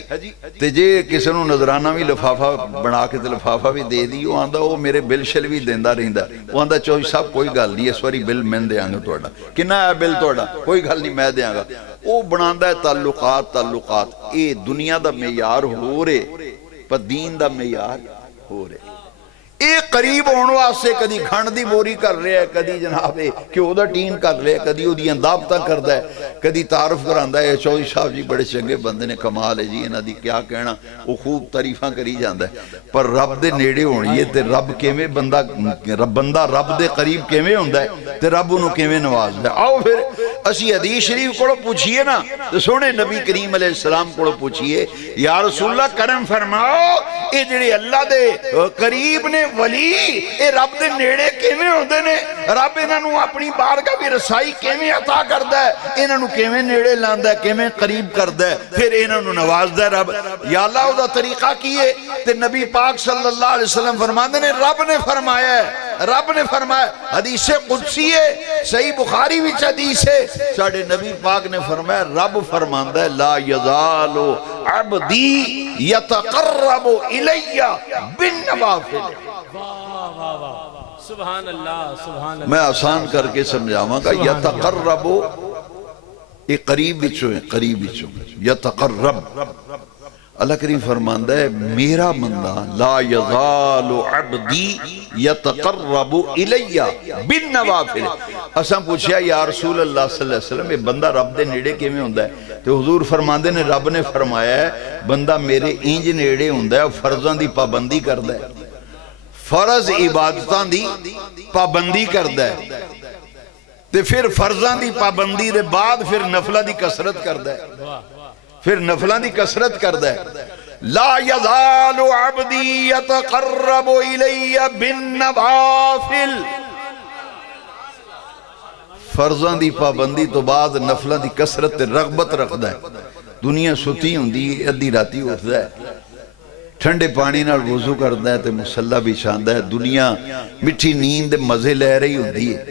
تے جے کسی نو نظرانہ بھی لفافہ بنا کے تے لفافہ بھی دے دی، وہ آندہ وہ میرے بل شل بھی دیندہ رہندہ، وہ آندہ چوہی صاحب کوئی گل نہیں اس واری بل میں دے آنگا توڑا، کنا ہے بل توڑا؟ کوئی گل نہیں میں دے آنگا۔ وہ بناندہ ہے تعلقات۔ اے دنیا دا معیار ہو رہے پر دین دا معیار ہو رہے۔ اے قریب ہونے واسطے کدی کھنڈ دی بوری کر رہے ہیں، کدی جناب کیوں دا ٹین کر رہے ہیں، کدی او دیاں دعوتہ کردہ ہے، کدی تعارف کراندہ ہے چوہی صاحب جی بڑے چنگے بندے نے، کمال ہے جی انہاں دی کیا کہنا، وہ خوب تعریفاں کری جاندہ ہے۔ پر رب دے نیڑے ہونی ہے تے رب کیویں بندہ رب دے قریب کیویں ہوندہ ہے تے رب انہوں کیویں نواز ہے۔ آؤ پھر اسی حدیث شریف کو پوچھئے نا، تو سونے نبی کریم علیہ السلام کو پوچھئے یا رسول اللہ کرم فرماؤ اے جڑے اللہ دے قریب نے ولی اے رب دے نیڑے کیویں ہوندے نے، رب انہاں نو اپنی بارگاہ بھی رسائی کیویں عطا کردا ہے، انہاں نو کیویں نیڑے لاندا ہے، کیویں قریب کردا ہے، پھر انہاں نو نوازدا ہے رب۔ یا اللہ او دا طریقہ کیے تے نبی پاک صلی اللہ علیہ وسلم فرماندے نے رب نے فرمایا ہے، رب نے فرمایا، حدیث قدسی ہے، صحیح بخاری وچ حدیث ہے، ساڈے نبی پاک نے فرمایا رب فرماندا ہے لا یزال عبدی یتقرب الی بالنوافل۔ سبحان اللہ سبحان اللہ۔ میں آسان کر کے سمجھاواں گا، یتقرب یہ قریب وچوں ہے، قریب وچوں یتقرب۔ اللہ کریم فرماندہ ہے میرا بندہ لا یزال عبدی یتقرب الی بالنوافل۔ اساں پوچھیا یا رسول اللہ صلی اللہ علیہ وسلم یہ بندہ رب دے نیڑے کیویں ہوندا ہے؟ تو حضور فرماندے نے رب نے فرمایا ہے بندہ میرے انج نیڑے ہوندا ہے فرضاں دی پابندی کردا ہے، فرض عبادتاں دی پابندی کردا ہے، تے پھر فرضاں دی پابندی دے بعد پھر نفلہ دی کثرت کردا ہے، پھر نفلہ دی کثرت کردا ہے۔ لا یزال عبدی یتقرب الی بالنوافل، فرضاں دی پابندی تو بعد نفلہ دی کثرت رغبت رکھدا ہے۔ دنیا ستی ہوندی ادھی راتی اٹھدا ہے، ٹھنڈے پانی نال وضو کردا ہے تے مصلی بچھاندا ہے، دنیا مٹھی نیند دے مزے لے رہی ہوندی ہے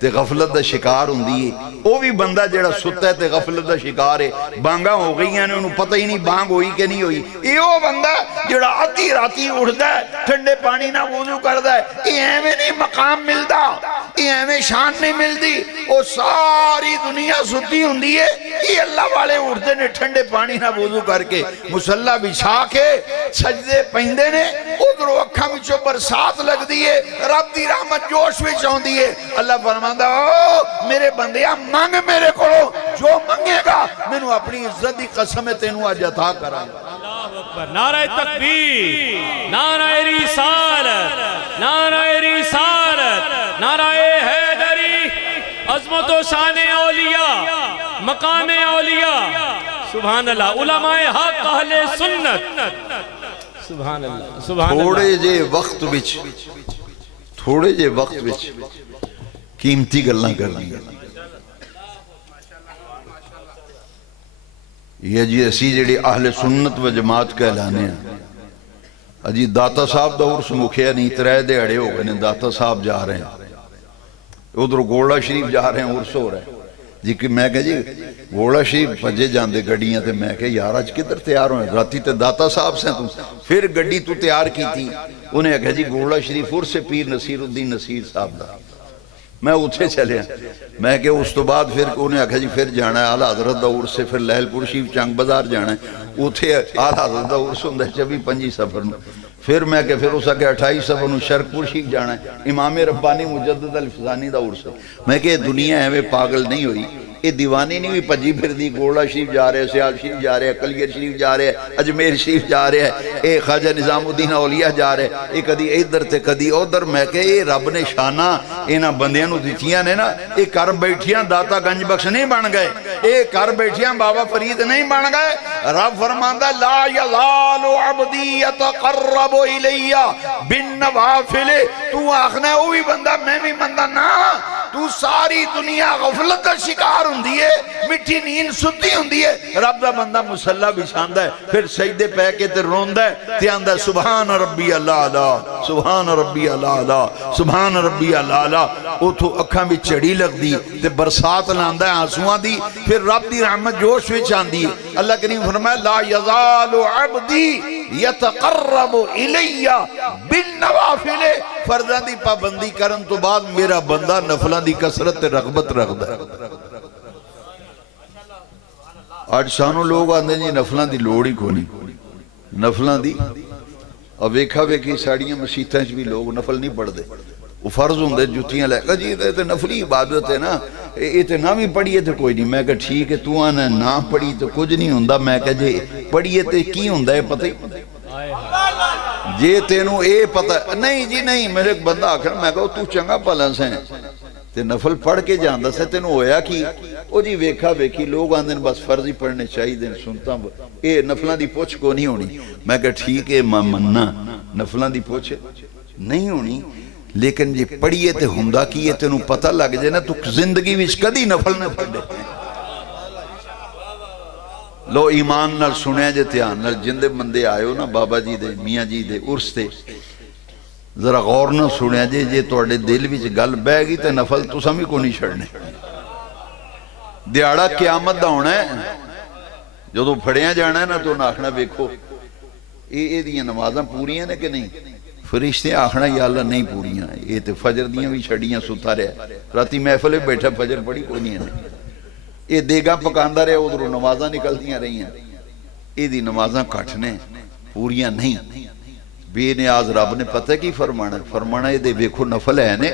تے غفلت دا شکار ہوندی ہے۔ وہ بھی بندہ جڑا ستا ہے تے غفلت دا شکار ہے، بانگاں ہو گئی ہیں انہوں پتہ ہی نہیں بانگ ہوئی کہ نہیں ہوئی۔ یہ وہ بندہ جڑا ادھی راتی اٹھدا ہے ٹھنڈے پانی نہ وضو کردا ہے، یہ ایویں نہیں مقام ملدا، یہ ایویں شان نہیں ملدی۔ وہ ساری دنیا ستی ہوندی ہے، یہ اللہ والے اٹھدے نے ٹھنڈے پانی نہ وضو کر کے مصلی بچھا کے سجدے پیندے نے، ادھروں اکھاں وچوں برسات لگ دی ہے، رب دی رحمت جوش وچ آندی ہے۔ اللہ فرماندا او میرے بندیا مانگ میرے کو، جو منگے گا مینوں اپنی عزت دی قسم تینوں اج عطا کرائیں۔ اللہ اکبر، نعرہ تکبیر، نعرہ رسالت، نعرہ رسالت، نعرہ حیدری، عظمت و شان اولیاء، مقام اولیاء، سبحان اللہ، علماء حق اہل سنت، سبحان اللہ سبحان اللہ۔ تھوڑے جے وقت وچ قیمتی گلاں کرنی یہ جی اسی جڑی اہل سنت و جماعت کہلانے ہیں۔ اجی داتا صاحب دا عرس مکھیا نہیں، ترے دیہڑے ہو گئے، داتا صاحب جا رہے ہیں، ادھر گوڑا شریف جا رہے ہیں، عرس ہو رہا ہے جی کہ میں کہا جی گوڑا شریف بجے جاندے گڑیاں تے میں کہا یار آج کدھر تیار ہوئے راتی تے داتا صاحب سے تم پھر گڑی تو تیار کی تھی، انہیں کہا جی گوڑا شریف عرس پیر نصیر الدین نصیر صاحب دا، میں اتھے چلے ہیں، میں کہ اس تو بعد پھر انہیں کہا جی پھر جانا ہے آلہ حضرت دا عرس سے، پھر لہل پور شریف چنگ بازار جانا ہے، اتھے آلہ حضرت دا عرس ہوندہ ہے 24-25 سفر میں، پھر میں کہ پھر اسا کہ 28 صفحہ نو شرکپور شریف جانا ہے، امام ربانی مجدد الفسانی دا عرس ہے۔ میں کہ دنیا ہے میں پاگل نہیں ہوئی، یہ دیوانی نہیں ہوئی پجی پھر دی، گوڑا شریف جا رہے ہیں، سیال شریف جا رہے ہیں، کلیگر شریف جا رہے ہیں، اجمیر شریف جا رہے ہیں، اے خواجہ نظام الدین اولیاء جا رہے ہیں، اے کدی ادھر تے کدی ادھر۔ میں کہ اے رب نے شانہ انہاں بندیاں نو دتیاں نے نا، اے کر بیٹھیاں داتا گنج بخش نہیں بن گئے، اے کر بیٹھیاں بابا فرید نہیں بن گئے۔ رب فرماندا لا یزال عبدی یتقرب الی بالنوافل، تو آخنا ہے وہی بندہ میں بھی بندہ نا، تو ساری دنیا غفلت کا شکار ہوندی ہے، مٹھی نیند ستی ہوندی ہے، رب دا بندہ مسلح بچھاندا ہے، پھر سجدے پہ کے تے روندا ہے تے آندا ہے سبحان ربی الاعلی، سبحان ربی الاعلی، سبحان ربی الاعلی۔ اوتھوں اکھاں وچ چڑی لگدی تے برسات لاندا ہے آنسواں دی، پھر رب دی رحمت جوش وچ آندی ہے۔ اللہ کریم فرمایا لا یزال عبدی یتقرب الی بالنوافل، فرضاں دی پابندی کرن تو بعد میرا بندہ نفلاں دی کثرت تے رغبت رکھدا ہے۔ آج سانوں لوگ آندے جی نفلاں دی لوڑ ہی کونی، نفلاں دی اب ویکھا ویکھی ساڑیاں مسیتاں وچ بھی لوگ نفل نہیں پڑھ دے، وہ فرض ہوندے جتیاں لے کہ جی یہ تے نفلی عبادت ہے نا، یہ تے نہ بھی پڑھیے تے کوئی نہیں۔ میں کہ ٹھیک ہے تو آنا نہ پڑھی تو کچھ نہیں ہوندا، میں کہ جی پڑھیے تے کی ہوندا ہے پتہ ہی جے تینوں اے پتہ نہیں جی نہیں۔ میرے ایک بندہ آخر میں کہو تو چنگا پالا سے تے نفل پڑھ کے جاندا سے تینوں ہویا کی؟ او جی ویکھا ویکھی لوگ آندن بس فرض ہی پڑھنے چاہیے دن سنتا اے نفلاں دی پوچھ کو نہیں ہونی۔ میں کہ ٹھیک ہے میں مننا نفلاں دی پوچھ نہیں ہونی، لیکن جی پڑھیے تے ہوندا کی ہے تینوں پتہ لگ جائے نا تو زندگی وچ کدی نفل نہ پڑھے۔ لو ایمان نال سنیا جے دھیان نال جندے بندے آئے ہو نا بابا جی دے میاں جی دے عرس تے، ذرا غور نہ سنیا جے جے تواڈے دل وچ گل بہ گئی تے نفل تساں وی کوئی نہیں چھڑنے۔ دیہاڑا قیامت دا ہونا ہے، جدوں پھڑیاں جانا ہے نا تو انہاں آکھنا ویکھو اے دیاں نمازاں پوریاں نے کہ نہیں؟ فرشتے آکھنا یا اللہ نہیں پوریاں، یہ تے فجر دیاں بھی چھڑیاں ستا رہا، راتی محفل بیٹھا فجر پڑھی کوئی نہیں ہے، یہ دیگاں پکاندہ رہے ادھروں نمازاں نکلتیاں رہی ہیں، یہ دی نمازاں کٹنے پوریاں نہیں۔ بے نیاز رب نے پتہ کی فرمانا، فرمانا یہ دے ویکھو نفل ہے نے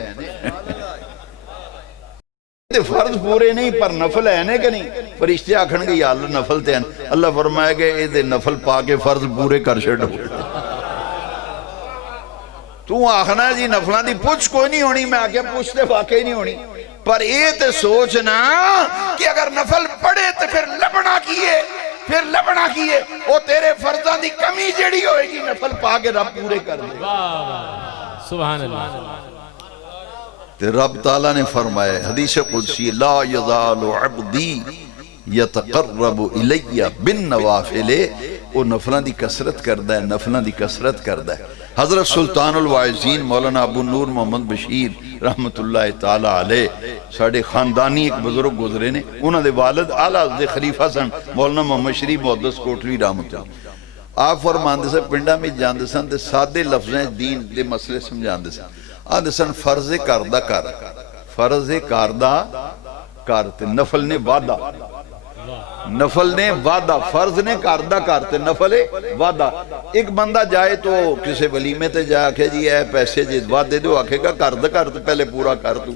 فرض پورے نہیں پر نفل ہے نے کہ نہیں؟ فرشتے آکھن گے یا اللہ نفل تے ہیں، اللہ فرمائے گے یہ دے نفل پا کے فرض پورے کر چھڑو۔ تو آخنا جی نفلان دی پوچھ کوئی نہیں ہونی، میں آکے پوچھتے واقعی نہیں ہونی، پر یہ تے سوچنا کہ اگر نفل پڑھے تو پھر لبنا کیے، پھر لبنا کیے وہ تیرے فرضان دی کمی جڑی ہوئے گی نفل پا کے رب پورے کر دے۔ سبحان اللہ۔ تے رب تعالیٰ نے فرمایا حدیث قدسی لا یزال عبدی یتقرب الی بالنوافل، وہ نفلان دی کثرت کردہ ہے، نفلان دی کثرت کردہ ہے۔ حضرت سلطان الواعظین مولانا ابو نور محمد بشیر رحمت اللہ تعالیٰ علیہ ساڑھے خاندانی ایک بزرگ گزرے نے، انہوں نے والد اعلیٰ حضرت خلیفہ سن مولانا محمد شریف محدث کوٹری رحمت اللہ، آپ فرماندے سے پنڈا میں جاندے سن تے سادے لفظیں دین دے مسئلے سمجھاندے سن، آندے سن فرض کردہ کر، فرض کردہ کر تے نفل نے وعدہ، نفل نے وعدہ، فرض نے کردہ کرتے نفل وعدہ۔ ایک بندہ جائے تو کسی ولیمے تے جا کہ جی اے پیسے جی وعدے دو، آکھے گا کردہ کرتے پہلے پورا کر تو،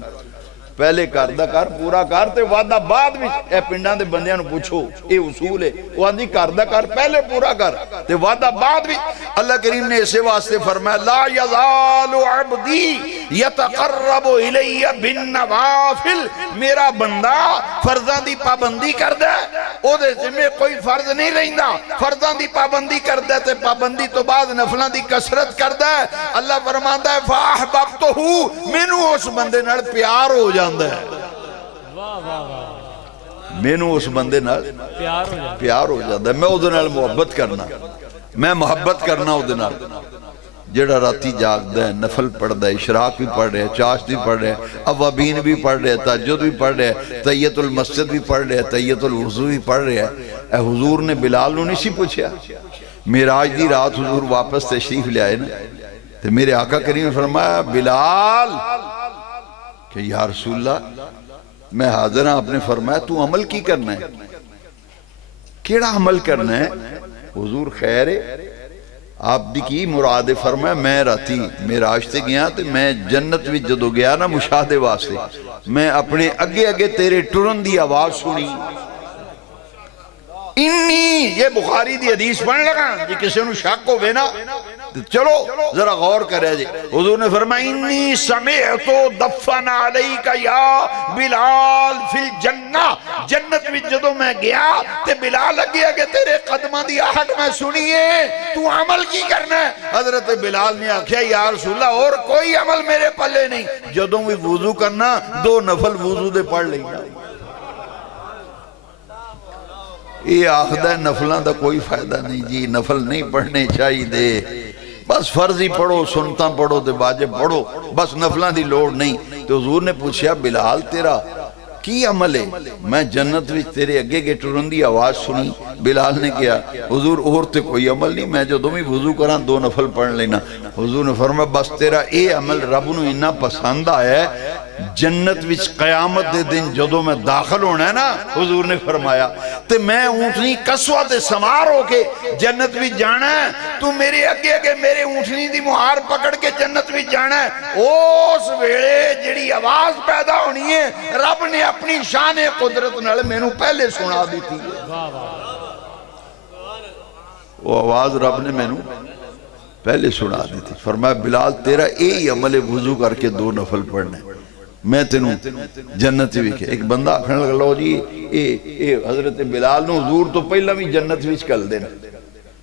پہلے کردہ کر پورا کرتے وعدہ بعد میں اے پنڈان دے بندیاں نو پوچھو اے اصول ہے، وہ آندھی کردہ کر پہلے پورا کر تے وعدہ بعد میں۔ اللہ کریم نے اسے واسطے فرمایا لا یزال عبدی یتقرب الی بالنوافل، میرا بندہ فرضان دی پابندی کردہ ہے، او دے ذمہ کوئی فرض نہیں رہندا، فرضان دی پابندی کردہ تے پابندی تو بعد نفلان دی کثرت کردہ ہے۔ اللہ فرماتا ہے فاحببتہو، مینوں اس بندے نال پیار ہو جاندہ ہے، مینوں اس بندے نال پیار ہو جاندہ ہے، میں او دے نال محبت کرنا، میں محبت کرنا او دے نال۔ جڑا راتی جاگ دے نفل پڑھ دے، اشراق بھی پڑھ رہے، چاشت بھی پڑھ رہے، اوابین بھی پڑھ رہے، تہجد بھی پڑھ رہے، تحیت المسجد بھی پڑھ رہے، تحیت الوضو بھی پڑھ رہے۔ اے حضور نے بلال نو نہیں سی پوچھا، معراج دی رات حضور واپس تشریف لے آئے نا، تو میرے آقا کریم نے فرمایا بلال کہ یا رسول اللہ میں حاضر ہاں، آپ نے فرمایا تو عمل کی کرنا ہے، کیڑا عمل کرنا ہے؟ حضور خیر ہے، آپ دی کی مراد فرمایا میں راتی معراج تے گیا تے میں جنت وچ جدو گیا نا مشاہدے واسطے میں اپنے اگے اگے تیرے ٹرن دی آواز سنی انی یہ بخاری دی حدیث پڑھ لگا جی کسی نے شک ہو نا چلو ذرا غور کرے جی حضور نے فرمایا انی سمعتو دفن علیکا یا بلال فی الجنہ جنت میں جدو میں گیا تے بلال لگیا کہ تیرے قدمہ دی آہٹ میں سنیے تو عمل کی کرنا ہے حضرت بلال نے آکھیا یا رسول اللہ اور کوئی عمل میرے پلے نہیں جدو بھی وضو کرنا 2 نفل وضو دے پڑھ لینا یہ آخدہ نفلان دا کوئی فائدہ نہیں جی نفل نہیں پڑھنے چاہیے دے بس فرضی پڑھو سنتا پڑھو تے واجب پڑھو بس نفلان دی لوڑ نہیں تو حضور نے پوچھا بلال تیرا کی عمل ہے میں جنت وچ تیرے اگے کے ٹرندی آواز سنی بلال نے کیا حضور اور تے کوئی عمل نہیں میں جو دومی وضو کران 2 نفل پڑھ لینا حضور نے فرمایا بس تیرا اے عمل رب نو اتنا پسند آیا ہے جنت وچ قیامت دے دن جدو میں داخل ہونا ہے نا حضور نے فرمایا تے میں اونٹنی کسوہ تے سمار ہو کے جنت وچ جانا ہے تو میرے اگے اگے میرے اونٹنی دی مہار پکڑ کے جنت وچ جانا ہے اس ویڑے جڑی آواز پیدا ہونی ہے رب نے اپنی شان قدرت نال میں نو پہلے سنا دی تھی وہ آواز رب نے میں نو پہلے سنا دی تھی فرمایا بلال تیرا اے عمل وضو کر کے 2 نفل پڑھنا ہے میں تینوں جنت وچ ایک بندہ آکھنے لگا لو جی اے حضرت بلال نو حضور تو پہلا بھی جنت وچ کل دینا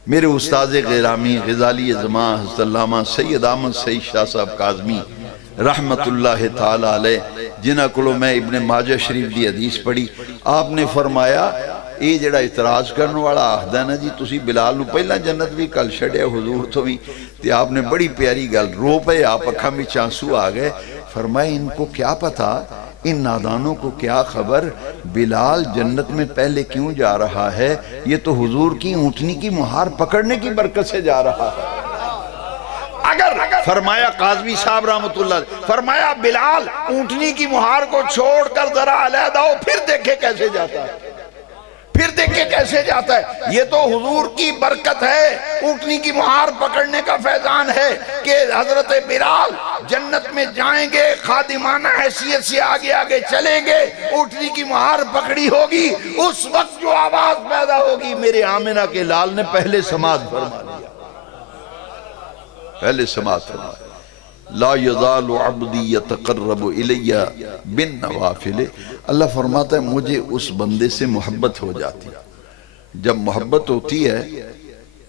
میرے استاذ غرامی غزالی زمان حضرت علامہ سید احمد سعید شاہ صاحب کاظمی رحمت اللہ تعالی علیہ جنہ کلو میں ابن ماجہ شریف دی حدیث پڑھی آپ نے فرمایا یہ جڑا اعتراض کرنے والا آخدہ ہے نا جی تسی بلال نو پہلا جنت بھی کل شڑیا حضور تو بھی تے آپ نے بڑی پیاری گل رو پہ آپ اکھا میں چانسو آگئے فرمایا ان کو کیا پتا ان نادانوں کو کیا خبر بلال جنت میں پہلے کیوں جا رہا ہے یہ تو حضور کی اونٹنی کی مہار پکڑنے کی برکت سے جا رہا ہے اگر فرمایا قاضی صاحب رحمت اللہ فرمایا بلال اونٹنی کی مہار کو چھوڑ کر ذرا علیحدہ ہو پھر دیکھے کیسے جاتا ہے پھر دیکھیں کیسے جاتا ہے یہ تو حضور کی برکت ہے اونٹنی کی مہار پکڑنے کا فیضان ہے کہ حضرت بلال جنت میں جائیں گے خادمانہ حیثیت سے آگے آگے چلیں گے اونٹنی کی مہار پکڑی ہوگی اس وقت جو آواز پیدا ہوگی میرے آمنہ کے لال نے پہلے سماعت فرما لیا پہلے سماعت فرما لیا لا یزال عبدی یتقرب الی بالنوافل اللہ فرماتا ہے مجھے اس بندے سے محبت ہو جاتی جب محبت ہوتی ہے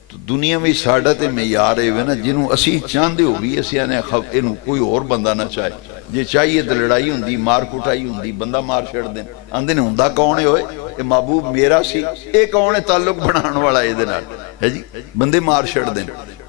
تو دنیا میں ساڑھتے میں یارے ہوئے نا جنہوں اسی چاندے ہوگی اسی آنے انہوں کوئی اور بندہ نہ چاہے جے چاہیے تو لڑائی ہوندی مار کٹائی ہوندی بندہ مار چھڑ دیں آندے نے ہوندہ کونے ہوئے کہ محبوب میرا سی ایک کونے تعلق بنان والا ہے دنال ہے جی بندے مار چھڑ دیں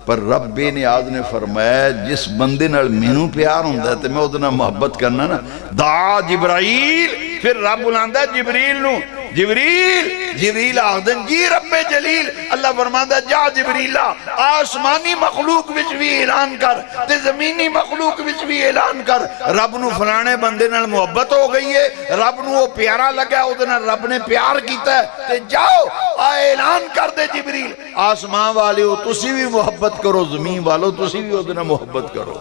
پر رب بے نیاز نے فرمایا جس بندے نال مینوں پیار ہوندہ ہے تو میں ادنا محبت کرنا نا دعا جبرائیل پھر رب بلاندہ ہے جبریل نو جبریل آخدن جی رب جلیل اللہ فرماندہ جا جبریلہ آسمانی مخلوق وچ بھی اعلان کر تے زمینی مخلوق وچ بھی اعلان کر رب نو فلانے بندے نال محبت ہو گئی ہے رب نو وہ پیارا لگا ہے ادنا رب نے پیار کیتا ہے تے جاؤ اعلان کر دے جبریل آسمان والے ہو تسی بھی محبت کرو زمین والو تسی بھی ادنا محبت کرو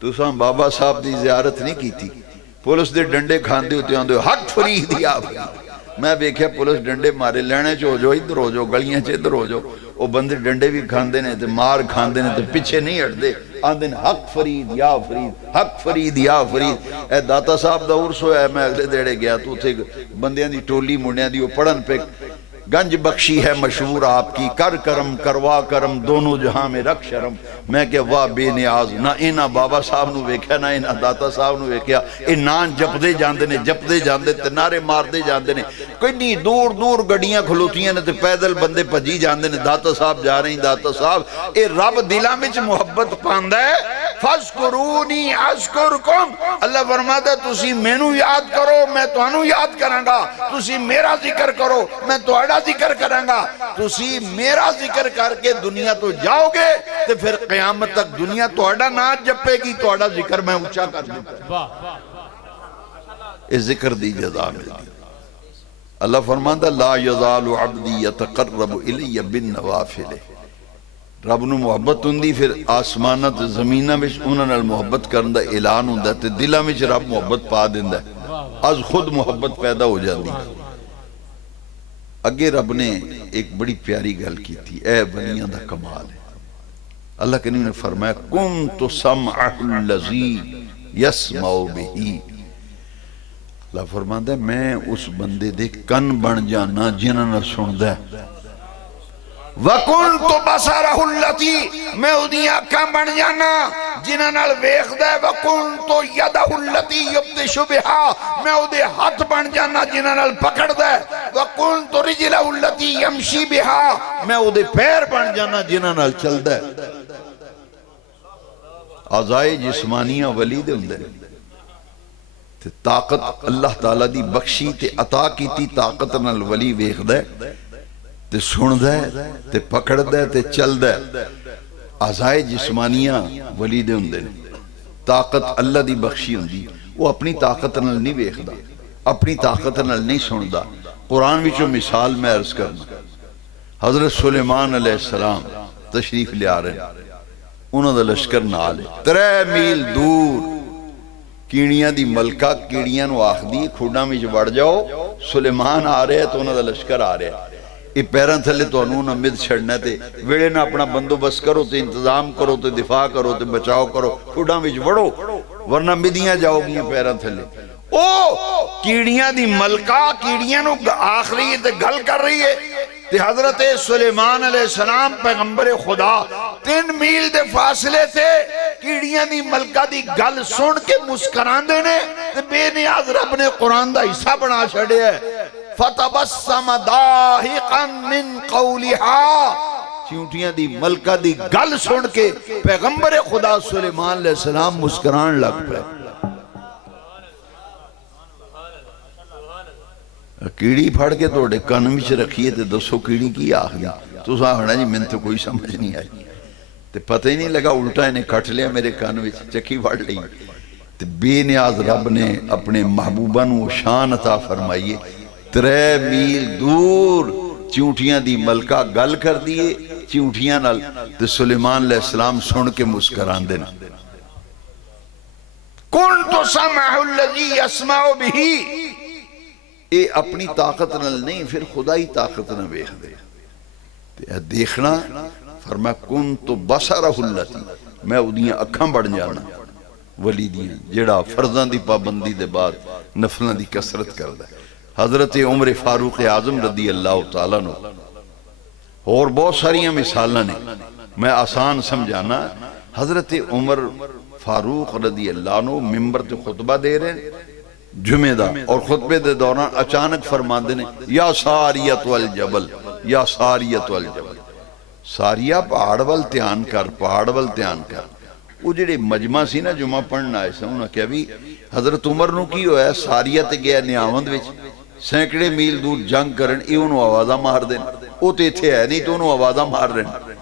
تو سام بابا صاحب دی زیارت نہیں کی تھی پولیس دے ڈنڈے کھاندے ہوتے آندے ہٹ فرید یا فرید میں بیکھیا پولیس ڈنڈے مارے لینے چو جو ادھر ہو جو گلیاں چے ادھر ہو جو وہ بندے ڈنڈے بھی کھاندے نے تے مار کھاندے نے تے پچھے نہیں ہٹ دے آندے نے حق فرید یا فرید حق فرید یا فرید اے داتا صاحب دا عرص ہویا ہے میں اگلے دیڑے گیا تو تھے بندیاں دی ٹولی منڈیاں دی وہ پڑھن پہ گنج بخشی ہے مشہور آپ کی کر کرم کروا کرم دونوں جہاں میں رکھ شرم میں کہ واہ بے نیاز نہ اینا بابا صاحب نو ویکھیا نہ اینا داتا صاحب نو ویکھیا اے نان جپ دے جاندے تے نعرے مار دے جاندے نے کوئی نہیں دور دور گڑیاں کھلوتیاں نے تے پیدل بندے پجی جاندے نے داتا صاحب جا رہی داتا صاحب اے رب دلاں وچ محبت پاندا ہے فَاذْكُرُونِي أَذْكُرْكُمْ اللہ فرماتا ہے تسی مینوں یاد کرو میں تانوں یاد کراں گا تسی میرا ذکر کرو میں تہاڈا ذکر کروں گا تسی میرا ذکر کر کے دنیا تو جاؤ گے تو پھر قیامت تک دنیا تہاڈا نام جپے گی تہاڈا ذکر میں اونچا کر دوں اس ذکر دی جزا مل دی اللہ فرماندا لا یزال عبدی یتقرب الی بالنوافل. رب نو محبت ہوندی پھر آسمانہ تے زمینہ وچ انہاں نال محبت کرن دا اعلان ہوندا تے دلاں وچ رب محبت پا دیندا ہے، از خود محبت پیدا ہو جاندی. اگے رب نے ایک بڑی پیاری گل کی تھی، اے ولیاں دا کمال ہے. اللہ کریم نے فرمایا کنت سمعہ الذی یسمع بہ. اللہ فرماتا ہے میں اس بندے دے کن بن جانا جنہاں نال سندا ہے. وَكُنْتُ بَصَرَهُ الَّتِي میں اُدیاں اکھاں بن جانا جنہاں نال ویکھدا ہے. وَكُنْتُ يَدَهُ الَّتِي يُبْطِشُ بِهَا میں اُدے ہاتھ بن جانا جنہاں نال پکڑدا ہے. وَكُنْتُ رِجْلَهُ الَّتِي يَمْشِي بِهَا میں اُدے پیر بن جانا جنہاں نال چلدا ہے. اعضائے جسمانیاں ولی دے ہوندے تے طاقت اللہ تعالیٰ دی بخشی تے عطا کیتی طاقت نال ولی ویکھدا ہے تے سندا ہے تے پکڑدا ہے تے چلدا ہے. اعضائے جسمانیاں ولی دے ہوندے طاقت اللہ دی بخشی ہوندی. وہ اپنی طاقت نال نہیں ویکھدا، اپنی طاقت نال نہیں سندا. قرآن وچوں مثال میں عرض کرنا. حضرت سلیمان علیہ السلام تشریف لے آ رہے ہیں، انہوں دا لشکر نال ہے 3 میل دور. کیڑیاں دی ملکہ کیڑیاں نو آخدی کھوڑا میں وڑ جاؤ، سلیمان آ رہے ہیں تو انہوں دا لشکر آ رہے ہیں. یہ پیران تھلے تو انہوں نے مد چھڑنا تے ویڑے نہ اپنا بندوبست کرو تے انتظام کرو تے دفاع کرو تے بچاؤ کرو. کھوڑا میں وڑو ورنہ مدیاں جاؤ گیاں پیران تھلے. او کیڑیاں دی ملکہ کیڑیاں نو آخ رہی ہے تے گل کر رہی ہے. تے حضرت سلیمان علیہ السلام پیغمبر خدا 3 میل دے فاصلے تھے. کیڑیاں دی ملکہ دی گل سن کے مسکران دینے تے بے نیاز رب نے قرآن دا حصہ بنا چھڑے ہے. فَتَبَسَّمَ دَاهِقًا مِّن قَوْلِهَا چیونٹیاں دی ملکہ دی گل سن کے پیغمبر خدا سلیمان علیہ السلام مسکران لگ پہ. کیڑی پھڑ کے توڑے کن وچ رکھیے تے دسو کیڑی کی آخری تو ساہنا جی میں تو کوئی سمجھ نہیں آئی تے پتہ ہی نہیں لگا الٹا انہیں کٹ لیا میرے کن وچ چکی پھڑ لی. تے بے نیاز رب نے اپنے محبوبہ نو شان عطا فرمائیے 3 میل دور چونٹیاں دی ملکہ گل کر دیئے چونٹیاں نال تے سلیمان علیہ السلام سن کے مسکران دینا. کنتو سمعہ الذی یسمع بہ. اے اپنی طاقت نال نہیں پھر خدائی طاقت نہ ویکھ دے دیکھنا. فرمایا کنتو بصرہ الذی میں اودیاں اکھاں بڑھ جانا ولی دیاں جڑا فرضاں دی پابندی دے بعد نفلاں دی کثرت کردا ہے. حضرت عمر فاروق اعظم رضی اللہ تعالیٰ نو اور بہت ساریاں مثالاں نے میں آسان سمجھانا. حضرت عمر فاروق رضی اللہ نو ممبر تے خطبہ دے رہے ہیں جمعہ دا اور خطبے دے دوران اچانک فرمان دینے یا ساریت والجبل یا ساریت والجبل. ساریہ پہاڑ وال تیان کر پہاڑ وال تیان کر. وہ جڑے مجمع سی نا جمعہ پڑھنا ہے انہوں نے کہا بھی حضرت عمر نو کی ہویا ساریہ تے گیا نیامند وچ سینکڑے میل دور جنگ کرن ای انہوں آوازہ مار دین. او تے تھے ہے نہیں تو انہوں آوازہ مار رہن.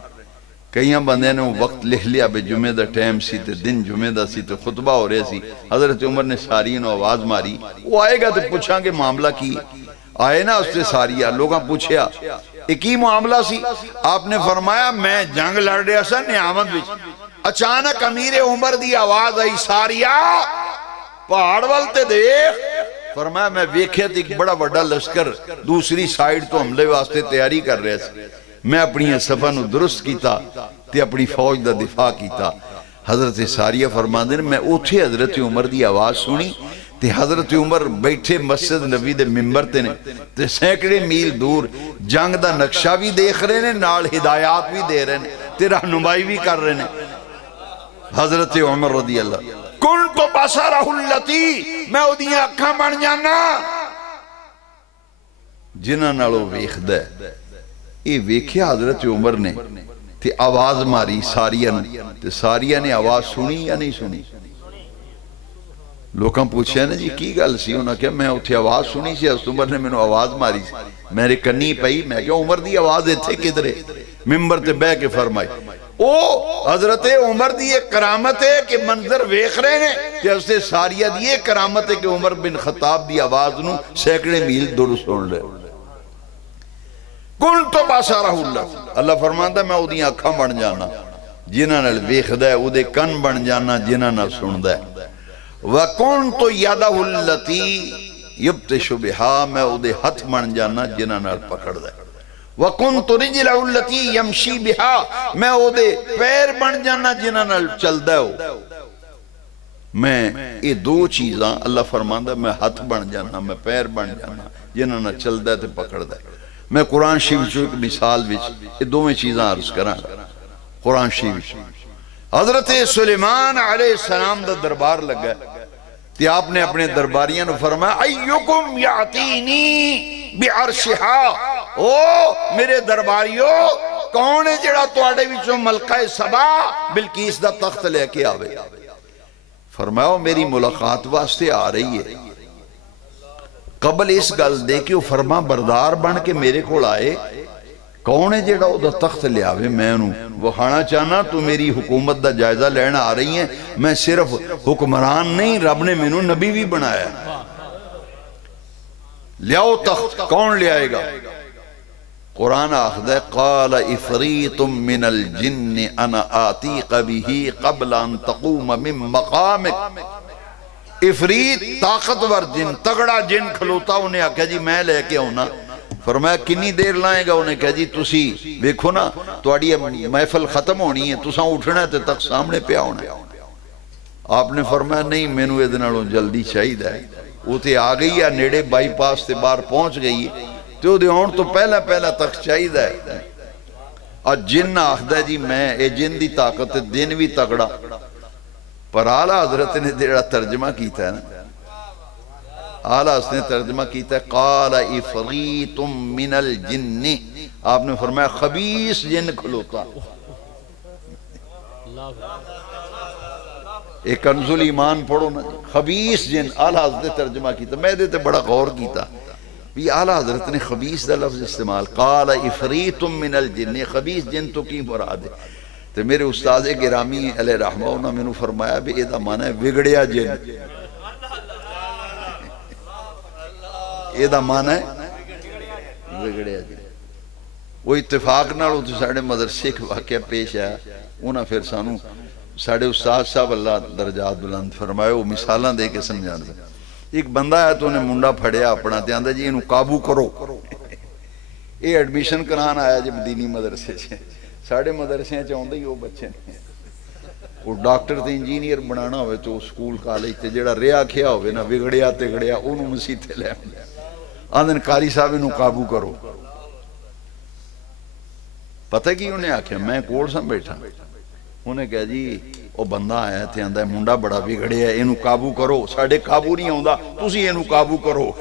کئیاں بندے نے وقت لکھ لیا بے جمعہ دا ٹائم سی تے دن جمعہ دا سی تے خطبہ ہو رہے سی. حضرت عمر نے ساریہ نو آواز ماری. وہ آئے گا تے پوچھاں کہ معاملہ کی آئے نا اس سے ساریہ لوگاں پوچھیا ایک ہی معاملہ سی. آپ نے فرمایا میں جنگ لڑ رہا سا نیامند وچ اچانک امیر عمر دی آواز آئی ساریہ پہاڑ والتے دیکھ. فرمایا میں ویکھیا تھی ایک بڑا بڑا لشکر دوسری سائیڈ تو حملے واسطے تیاری کر رہے تھے. میں اپنی صفحہ نو درست کیتا تے اپنی فوج دا دفاع کیتا. حضرت ساریہ فرمان دین میں اوتھے حضرت عمر دی آواز سنی تے حضرت عمر بیٹھے مسجد نبی دے ممبر تے نے تے سینکڑے میل دور جنگ دا نقشہ بھی دیکھ رہے نے نال ہدایات بھی دے رہے نے تے رہنمائی بھی کر رہے نے. حضرت عمر رضی اللہ کنتو بصرہ الذی میں اودیاں اکھاں بن جانا جنہاں نالو ویکھدا ہے. یہ ویکھیا حضرت عمر نے تے آواز ماری ساریہ نے تے ساریہ نے آواز سنی یا نہیں سنی. لوکاں پوچھے نا جی کی گل سی. انہاں کہا میں اتھے آواز سنی سی حضرت عمر نے میں نے آواز ماری سی میرے کنی پئی. میں کہا عمر دی آواز ایتھے کدھرے ممبر تے بہ کے فرمائی. او حضرت عمر دی ایک کرامت ہے کہ منظر ویکھ رہے ہیں کہ اس سے ساریہ دی ایک کرامت ہے کہ عمر بن خطاب دی آواز نو سینکڑے میل دور سن لے کن تو باسارہ اللہ فرماندا میں او دی آنکھاں بن جانا جنہاں نال ویکھدا ہے او دے کن بن جانا جنہاں نال سندا ہے وَكُنْتُ يَدَهُ الَّتِي يُبْتِشُ بِهَا میں او دے ہتھ بن جانا جنہاں نال پکڑدا ہے وَكُنْتُ رِجْلَهُ الَّتِي يَمْشِي بِهَا میں او دے پیر بن جانا جنہاں نال چلدا ہے میں یہ دو چیزاں اللہ فرماندا میں ہتھ بن جانا میں پیر بن جانا جنہاں نال چلدا ہے تے پکڑدا ہے میں قرآن شریف چو ایک مثال وچ یہ دو چیزاں عرض کراں قرآن شریف حضرت سلیمان علیہ السلام دا دربار لگا تے آپ نے اپنے درباریاں نے فرمایا ایکم یعطینی بعرشہا او میرے درباریوں کون ہے جڑا تواڈے وچوں ملکہ سبا بلقیس دا تخت لے کے آوے فرمایا میری ملاقات واسطے آ رہی ہے قبل اس گل دے کہ وہ فرما بردار بن کے میرے کو آئے کون ہے جیڑا او دا تخت لے آوے میں انہوں وہ کھانا چاہنا تو میری حکومت دا جائزہ لینا آ رہی ہیں میں صرف حکمران نہیں رب نے میں نبی بھی بنایا لیاؤ تخت کون لے آئے گا قرآن آخد ہے قال افریت من الجن انا آتیق بھی قبل ان تقوم من مقامک افریت طاقتور جن تگڑا جن کھلوتا انہیں آکھا جی میں لے کے ہونا فرمایا کنی دیر لائیں گا انہیں کہا جی تسی دیکھو نا توڑی محفل ختم ہونی ہے تساں اٹھنا ہے تک سامنے پہ ہونا ہے آپ نے فرمایا نہیں میں نو ادنالوں جلدی چاہید ہے وہ تے آ گئی ہے نیڑے بائی پاس تے بار پہنچ گئی ہے تو دے ہون تو پہلا تک چاہید ہے اور جن آخدہ ہے جی میں اے جن دی طاقت دن بھی تگڑا پر اعلیٰ حضرت نے دیڑا ترجمہ کیتا ہے نا اعلیٰ اس نے ترجمہ کیتا ہے قال افریت من الجن آپ نے فرمایا خبیث جن کھلوتا ایک کنز الایمان پڑھو نا خبیث جن اعلیٰ حضرت نے ترجمہ کیتا میں دیتے بڑا غور کیتا بھی اعلیٰ حضرت نے خبیث دا لفظ استعمال قال افریت من الجن خبیث جن تو کی مراد ہے تو میرے استاذ گرامی علیہ رحمہ انہوں نے فرمایا بھی ایدہ معنی ہے وگڑیا جن ایدہ معنی ہے وگڑیا جن وہ اتفاق نہ ہو تو ساڑھے مدرسے کے واقعہ پیش آیا انہوں پھر سانو ساڑھے استاذ صاحب اللہ درجات بلند فرمائے وہ مثالاں دے کے سمجھان دے ایک بندہ ہے تو انہیں منڈا پھڑیا اپنا دے آندہ جی انہوں قابو کرو یہ ایڈمیشن کران آیا جب دینی مدرسے چھے ساڑھے مدرسے ہیں چاہوں دے وہ بچے نہیں وہ ڈاکٹر تے انجینئر بنانا ہوئے تو سکول کالج تے جڑا ریا کھیا ہوئے نا وگڑیا تگڑیا انہوں مسیح تے لے آندھن کاری صاحب انہوں قابو کرو پتہ کی انہیں آکھیا میں کول سا بیٹھا انہیں کہا جی وہ بندہ آیا تھے آندھا منڈا بڑا وگڑیا انہوں قابو کرو ساڑھے قابو نہیں ہوندہ تسی انہوں قابو کرو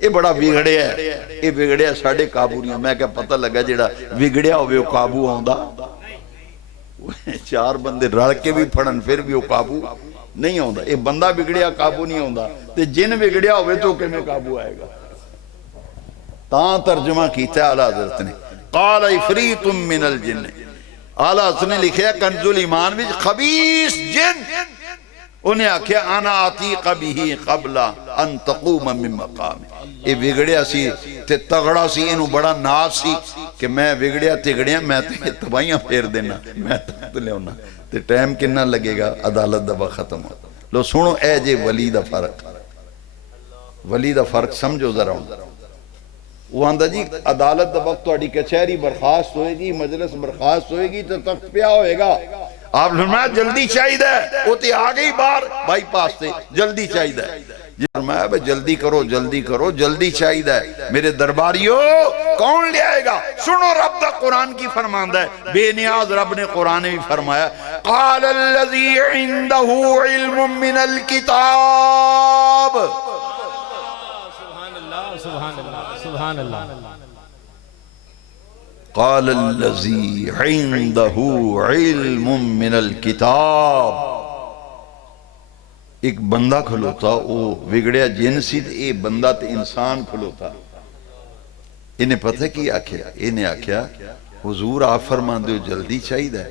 یہ بڑا وگڑیا ہے یہ وگڑیا ساڑھے قابو نہیں میں کہا پتہ لگا جڑا وگڑیا ہوئے وہ قابو ہوندہ چار بندے رڑ کے بھی پھڑن پھر بھی وہ قابو نہیں ہوندہ یہ بندہ وگڑیا قابو نہیں ہوندہ تو جن وگڑیا ہوئے تو کہ میں قابو آئے گا تاں ترجمہ کیتا ہے اعلیٰ حضرت نے قال افریت من الجن اعلیٰ حضرت نے لکھیا کنز الایمان بھی خبیث جن انہیں آکھیا انا آتیق بھی قبل ان تقوم من مقام یہ وگڑیا سی تے تگڑا سی انہوں بڑا ناز سی کہ میں وگڑیا تگڑیا میں تے تباہیاں پھیر دینا میں تخت لے ہونا تے ٹائم کننا لگے گا عدالت دبا ختم ہو لو سنو اے جے ولی دا فرق ولی دا فرق سمجھو ذرا ہوں وہ آندہ جی عدالت دا وقت توڑی کچہری برخواست ہوئے گی مجلس برخواست ہوئے گی تو تخت پیا ہوئے گا آپ فرمایا جلدی چاہید ہے وہ تی آگئی بار بائی پاس تے جلدی چاہید ہے فرمایا بے جلدی کرو جلدی چاہید ہے میرے درباریوں کون لے آئے گا سنو رب دا قرآن کی فرماندہ ہے بے نیاز رب نے قرآن بھی فرمایا قال الذی عندہ علم من الکتاب سبحان اللہ قال الذی عندہ علم من الکتاب ایک بندہ کھلوتا وہ وگڑیا جنسی اے بندہ تے انسان کھلوتا انہیں پتہ کی آکھیا انہیں آکھیا حضور آپ فرماندے ہو جلدی چاہیے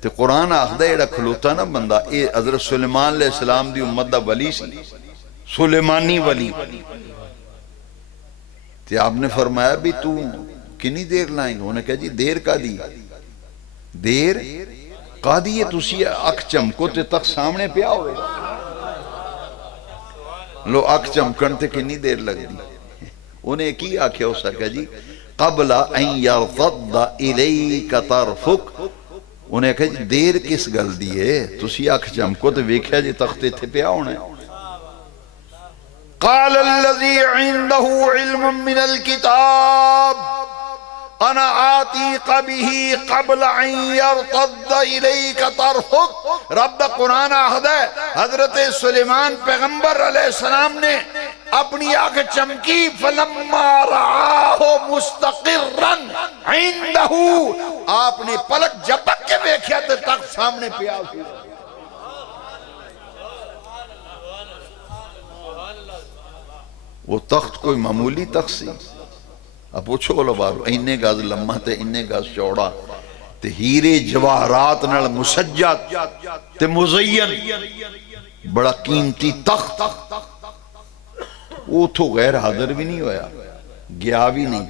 تے قرآن آخدا ایڑا کھلوتا نا بندہ اے حضرت سلیمان علیہ السلام دی امت دا ولی سی سلیمانی ولی تے آپ نے فرمایا بھی تو کنی دیر لائیں انہوں نے کہا جی دیر کا دی دیر کا دی ہے تسی اکھ چمکو تے تک سامنے پیا ہوئے لو اکھ چمکن تے کنی دیر لگ دی انہیں کی آکھیا ہو سکا جی قبل ان یرتد الیک طرفک انہیں کہا جی دیر کس گل دیئے تسی اکھ چمکو تے ویکھیا جی تختے تھے پیا ہونے قال الذي عنده علم من الكتاب انا آتیق به قبل ان يرتد الیک طرفک رب قرآن آخد ہے حضرت سلیمان پیغمبر علیہ السلام نے اپنی آنکھ چمکی فلما رآہ مستقرا عندہ آپ نے پلک جھپک کے دیکھا تو تک سامنے پیا ہوا وہ تخت کوئی معمولی تخت سی اب پوچھو لو بارو اینے گاز لمحہ تے اینے گاز چوڑا تے ہیرے جواہرات نال مسجد تے مزین بڑا قیمتی تخت وہ تو غیر حاضر بھی نہیں ہویا گیا بھی نہیں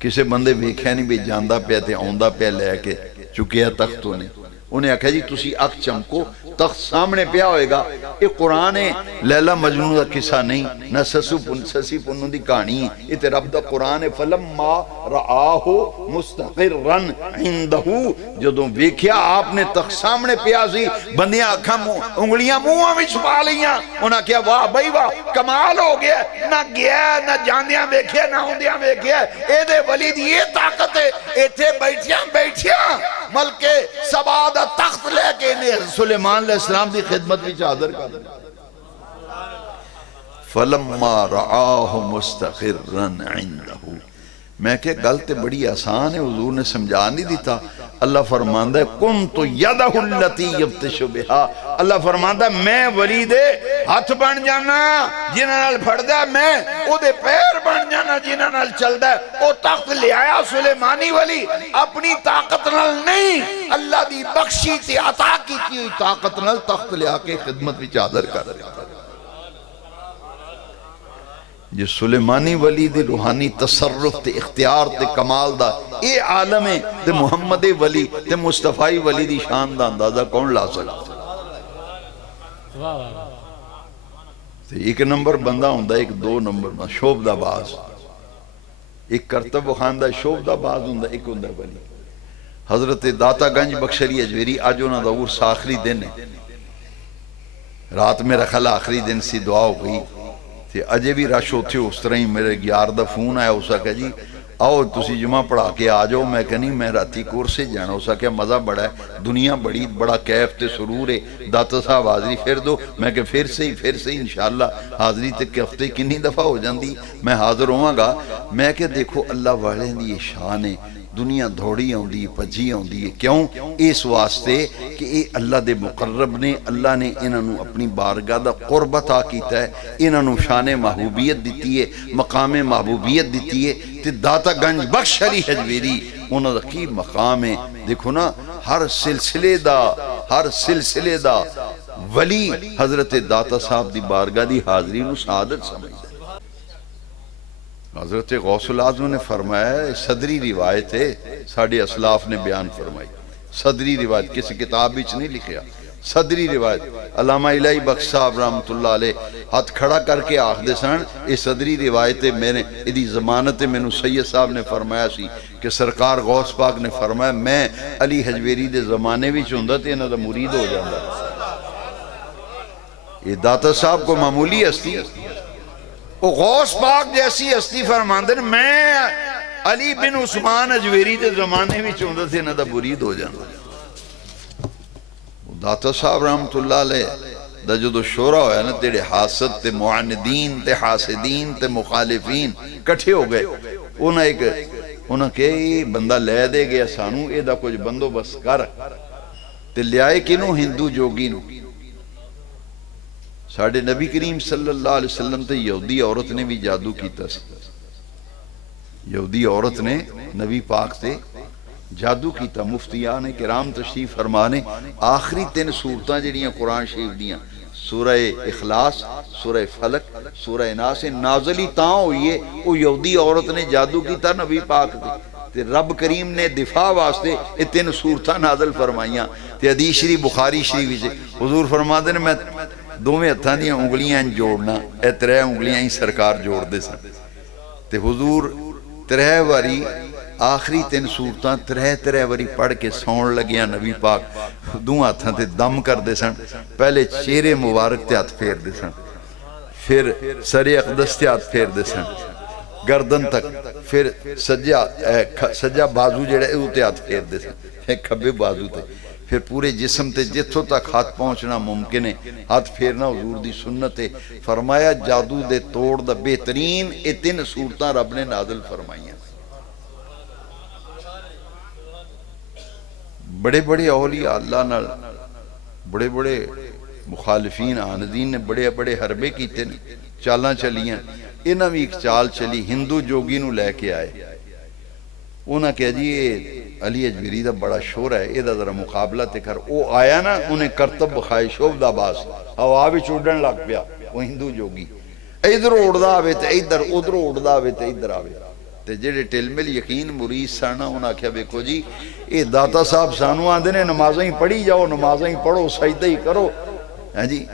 کسے بندے ویکھیا نہیں بھی جاندہ پہ تے آندہ پہ لے کے چکیا تختوں نے انہیں آکھا جی تسی اکھ چمکو تخت سامنے پیا ہوئے گا یہ قرآن لیلہ مجنون دا قصہ نہیں نہ سسی پنوں دی کہانی یہ تے رب دا قرآن فلما رآہو مستقرن عندہو جدوں ویکھیا آپ نے تخت سامنے پیا سی بندیاں اکھاں انگلیاں منہاں میں چھپا لیاں انہاں کیا واہ بھائی واہ کمال ہو گیا نہ گیا نہ جاندیاں ویکھیا نہ ہوندیاں ویکھیا اے دے ولی دی یہ طاقت ہے ایتھے بیٹھیاں ملکے سبا دا تخت لے کے انہیں سلیمان علیہ السلام دی خدمت بھی چادر کر دیا فلما رآہ مستقرا عندہ میں کہ گلت بڑی آسان ہے حضور نے سمجھا نہیں دیتا اللہ فرماندہ ہے کنت یدہ اللتی یبتش بہا اللہ فرماندہ ہے میں ولی دے ہاتھ بن جانا جنہاں نال پھڑ دا میں او دے پیر بن جانا جنہاں نال چل دا او تخت لے آیا سلیمانی ولی اپنی طاقت نال نہیں اللہ دی بخشی تے عطا کی ہوئی طاقت نال تخت لے آکے خدمت بھی چادر کر دیا جو سلیمانی ولی دے روحانی تصرف تے اختیار تے کمال دا اے عالم ہے تے محمد ولی تے مصطفی ولی دی شان دا اندازہ کون لا سکتا تے ایک نمبر بندہ ہوندہ ایک دو نمبر شوب دا باز ایک کرتب خاندہ شوب دا باز ہوندہ ایک ہوندہ ولی حضرت داتا گنج بخشری اجویری آج انہاں دا ورس آخری دن ہے رات میں رکھل آخری دن سی دعا ہو گئی تے اجے بھی رش ہوتے اس طرح ہی میرے گیار دا فون آیا اسا کہ جی آؤ تسی جمعہ پڑھا کے آ جاؤ میں کہنی میں راتی کور سے جانا اسا کہ مزہ بڑا ہے دنیا بڑی بڑا کیف تے سرور ہے داتا صاحب حاضری پھر دو میں کہ پھر سے ہی انشاءاللہ حاضری تے ہفتے کنی دفعہ ہو جاندی میں حاضر ہوں گا میں کہ دیکھو اللہ والے دی یہ شان ہے دنیا دھوڑی ہوندی پجی ہوندی ہے کیوں اس واسطے کہ اے اللہ دے مقرب نے اللہ نے انہوں اپنی بارگاہ دا قرب عطا کیتا ہے انہوں شان محبوبیت دیتی ہے مقام محبوبیت دیتی ہے تے داتا گنج بخش علی حجویری انہوں دا کی مقام ہے دیکھو نا ہر سلسلے دا ولی حضرت داتا صاحب دی بارگاہ دی حاضری نو سعادت سمجھتا ہے حضرت غوث العظم نے فرمایا ہے صدری روایت ہے ساڑھے اسلاف نے بیان فرمائی صدری روایت کسی کتاب بیچ نہیں لکھیا صدری روایت علامہ الہی بخش صاحب رحمت اللہ علیہ ہاتھ کھڑا کر کے آخ دے سن یہ صدری روایت میں نے ادھی ضمانت میں سید صاحب نے فرمایا سی کہ سرکار غوث پاک نے فرمایا میں علی حجویری دے زمانے بھی چوندہ تھے انہوں دا مرید ہو جاندہ یہ داتا صاحب کو معمولی ہستی وہ غوث پاک جیسی ہستی فرماندن میں علی بن عثمان حجویری دے زمانے بھی چوندہ تھے انہوں دا مرید ہو جاندہ داتا صاحب رحمت اللہ علیہ دا جو شورہ ہویا نا تیرے حاسد تے معاندین تے حاسدین تے مخالفین کٹھے ہو گئے انہاں کہ بندہ لے دے گیا سانو اے دا کچھ بندو بس کر تے لے آئے کنو ہندو جوگی نو ساڑھے نبی کریم صلی اللہ علیہ وسلم تے یہودی عورت نے بھی جادو کیتا سی یہودی عورت نے نبی پاک تے جادو کیتا. مفتیان کرام تشریف فرمانے آخری 3 سورتاں جڑیاں قرآن شریف دیاں سورہ اخلاص، سورہ فلق، سورہ ناس نازل ہی تاں ہوئی ہے. وہ یہودی عورت نے جادو کیتا نبی پاک دی تے رب کریم نے دفاع واسطے یہ 3 سورتاں نازل فرمائیاں. تے حدیث شریف بخاری شریف وچ حضور فرماندے نے میں دوویں ہتھاں دیاں انگلیاں جوڑنا، اے 3 انگلیاں ہی سرکار جوڑ دے سن. تے حضور 3 واری آخری 3 سورتاں 3 واری پڑھ کے سون لگیاں. نبی پاک 2 ہاتھاں تے دم کر دے سن. پہلے چہرے مبارک تے ہاتھ پھیر دے سن، پھر سر اقدس تے ہاتھ پھیر دے سن گردن تک، پھر سجا بازو جڑا ہے تے ہاتھ پھیر دے سن، کھبے بازو تے، پھر پورے جسم تے جتھوں تک ہاتھ پہنچنا ممکن ہے ہاتھ پھیرنا حضور دی سنت ہے. فرمایا جادو دے توڑ دا بہترین یہ 3 سورتاں رب نے نازل فرمائیاں. بڑے بڑے اولیاء اللہ نال بڑے بڑے مخالفین آندین نے بڑے بڑے حربے کیتے نے، چالاں چلیاں. انہاں بھی ایک چال چلی، ہندو جوگی نو لے کے آئے. انہاں کہا جی یہ علی اجمیری دا بڑا شور ہے، یہ دا ذرا مقابلہ تے کر. وہ آیا نا انہیں کرتب بخائے شوب دا باس ہوا بھی چوڑن لگ پیا. وہ ہندو جوگی ادھر اڑدا آوے تے ادھر، ادھر اڑدا آوے تے ادھر آوے. تے جڑے ٹل مل یقین مرید سانا انہاں کہا بیکو جی یہ داتا صاحب سانو آندے نے نمازیں ہی پڑھی جاؤ، نمازیں ہی پڑھو، سجدہ ہی کرو. ہاں جی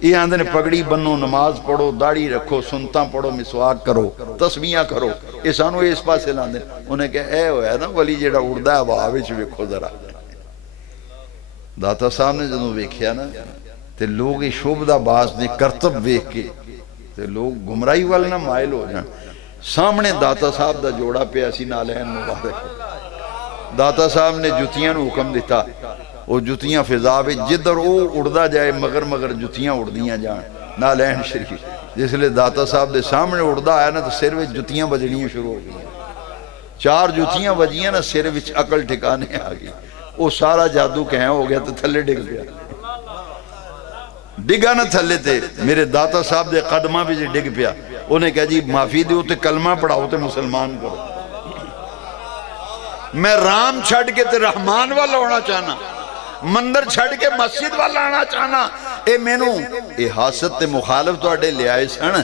یہ آندے نے پگڑی بنو، نماز پڑھو، داڑھی رکھو، سنتاں پڑھو، مسواک کرو، تسبیحاں کرو. یہ سانو اس پاسے لاندے. انہیں کہا اے ہویا نا ولی جڑا اڑدا ہے ہوا وچ ویکھو ذرا. داتا صاحب نے جدوں ویکھیا نا تے لوگ یہ شوبدہ باز نے کرتب ویکھ کے تے لوگ گمراہی وال نہ مائل ہو جان. سامنے داتا صاحب دا جوڑا پہ اسی نالین مبارک. داتا صاحب نے جتیاں نو حکم دیتا، وہ جتیاں فضا میں جدھر وہ اڑدا جائے مگر مگر جتیاں اڑدیاں جان. نالین شریف جس لئے داتا صاحب دے سامنے اڑدا آیا نا تو سر وچ جتیاں بجنیاں شروع ہو گئی. 4 جتیاں بجیاں نا سر وچ عقل ٹھکانے آ گئی. وہ سارا جادو کہیں ہو گیا تو تھلے ڈگ گیا. ڈگا نہ تھلے تے میرے داتا صاحب دے قدمہ بھی ڈگ پیا. انہیں کہا جی معافی دیو تے کلمہ پڑھاؤ تے مسلمان کرو. میں رام چھڑ کے تے رحمان والا ہونا چاہنا، مندر چھڑ کے مسجد والا آنا چاہنا. اے مینوں اے حاسد تے مخالف تو اڈے لے آئے سن،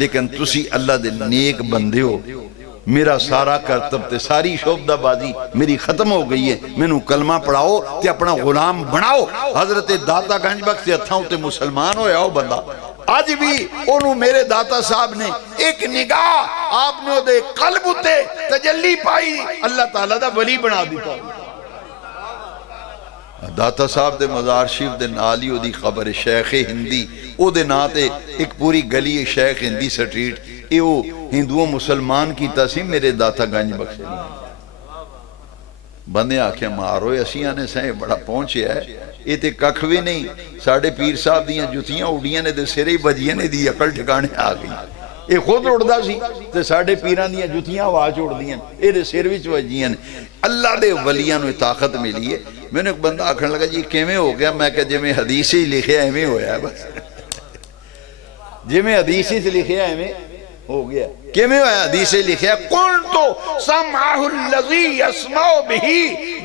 لیکن تسی اللہ دے نیک بندے ہو. میرا سارا کرتب تے ساری شعبدہ بازی میری ختم ہو گئی ہے. مینوں کلمہ پڑھاؤ تے اپنا غلام بناؤ. حضرت داتا گنج بخش تے ہتھاں تے مسلمان ہویا ہو بندہ. آج بھی انہوں میرے داتا صاحب نے ایک نگاہ آپ نے دے قلب تے تجلی پائی، اللہ تعالیٰ دا ولی بنا دیتا. داتا صاحب دے مزار شریف دے نالی او دی خبر شیخ ہندی او دے ناتے ایک پوری گلی شیخ ہندی سٹریٹ اے او ہندووں مسلمان کی تسی میرے داتا گنج بخش. بندے آکھیں مارو اسی آنے سائیں بڑا پہنچے ہے. یہ تے ککھ بھی نہیں. ساڑھے پیر صاحب دیاں جتیاں اڑیاں نے دے سرے بجیاں نے دی عقل ٹھکانے آ گئی. یہ خود اڑدا سی تے ساڑھے پیران دیاں جتیاں آواز اڑ دیاں یہ دے سر وچ وجیاں نے. اللہ دے ولیاں نو طاقت ملی ہے. میں نے ایک بندہ آکھنے لگا جی کیویں ہو گیا؟ میں کہ جی میں حدیث ہی لکھے ایویں ہویا ہے بس. جی میں حدیث ہی سے لکھے ایویں ہو گیا. کیویں ہویا؟ حدیث ہی لکھے قُلْتُ سَمْعَهُ الَّذِي يَسْمَعُ بِهِ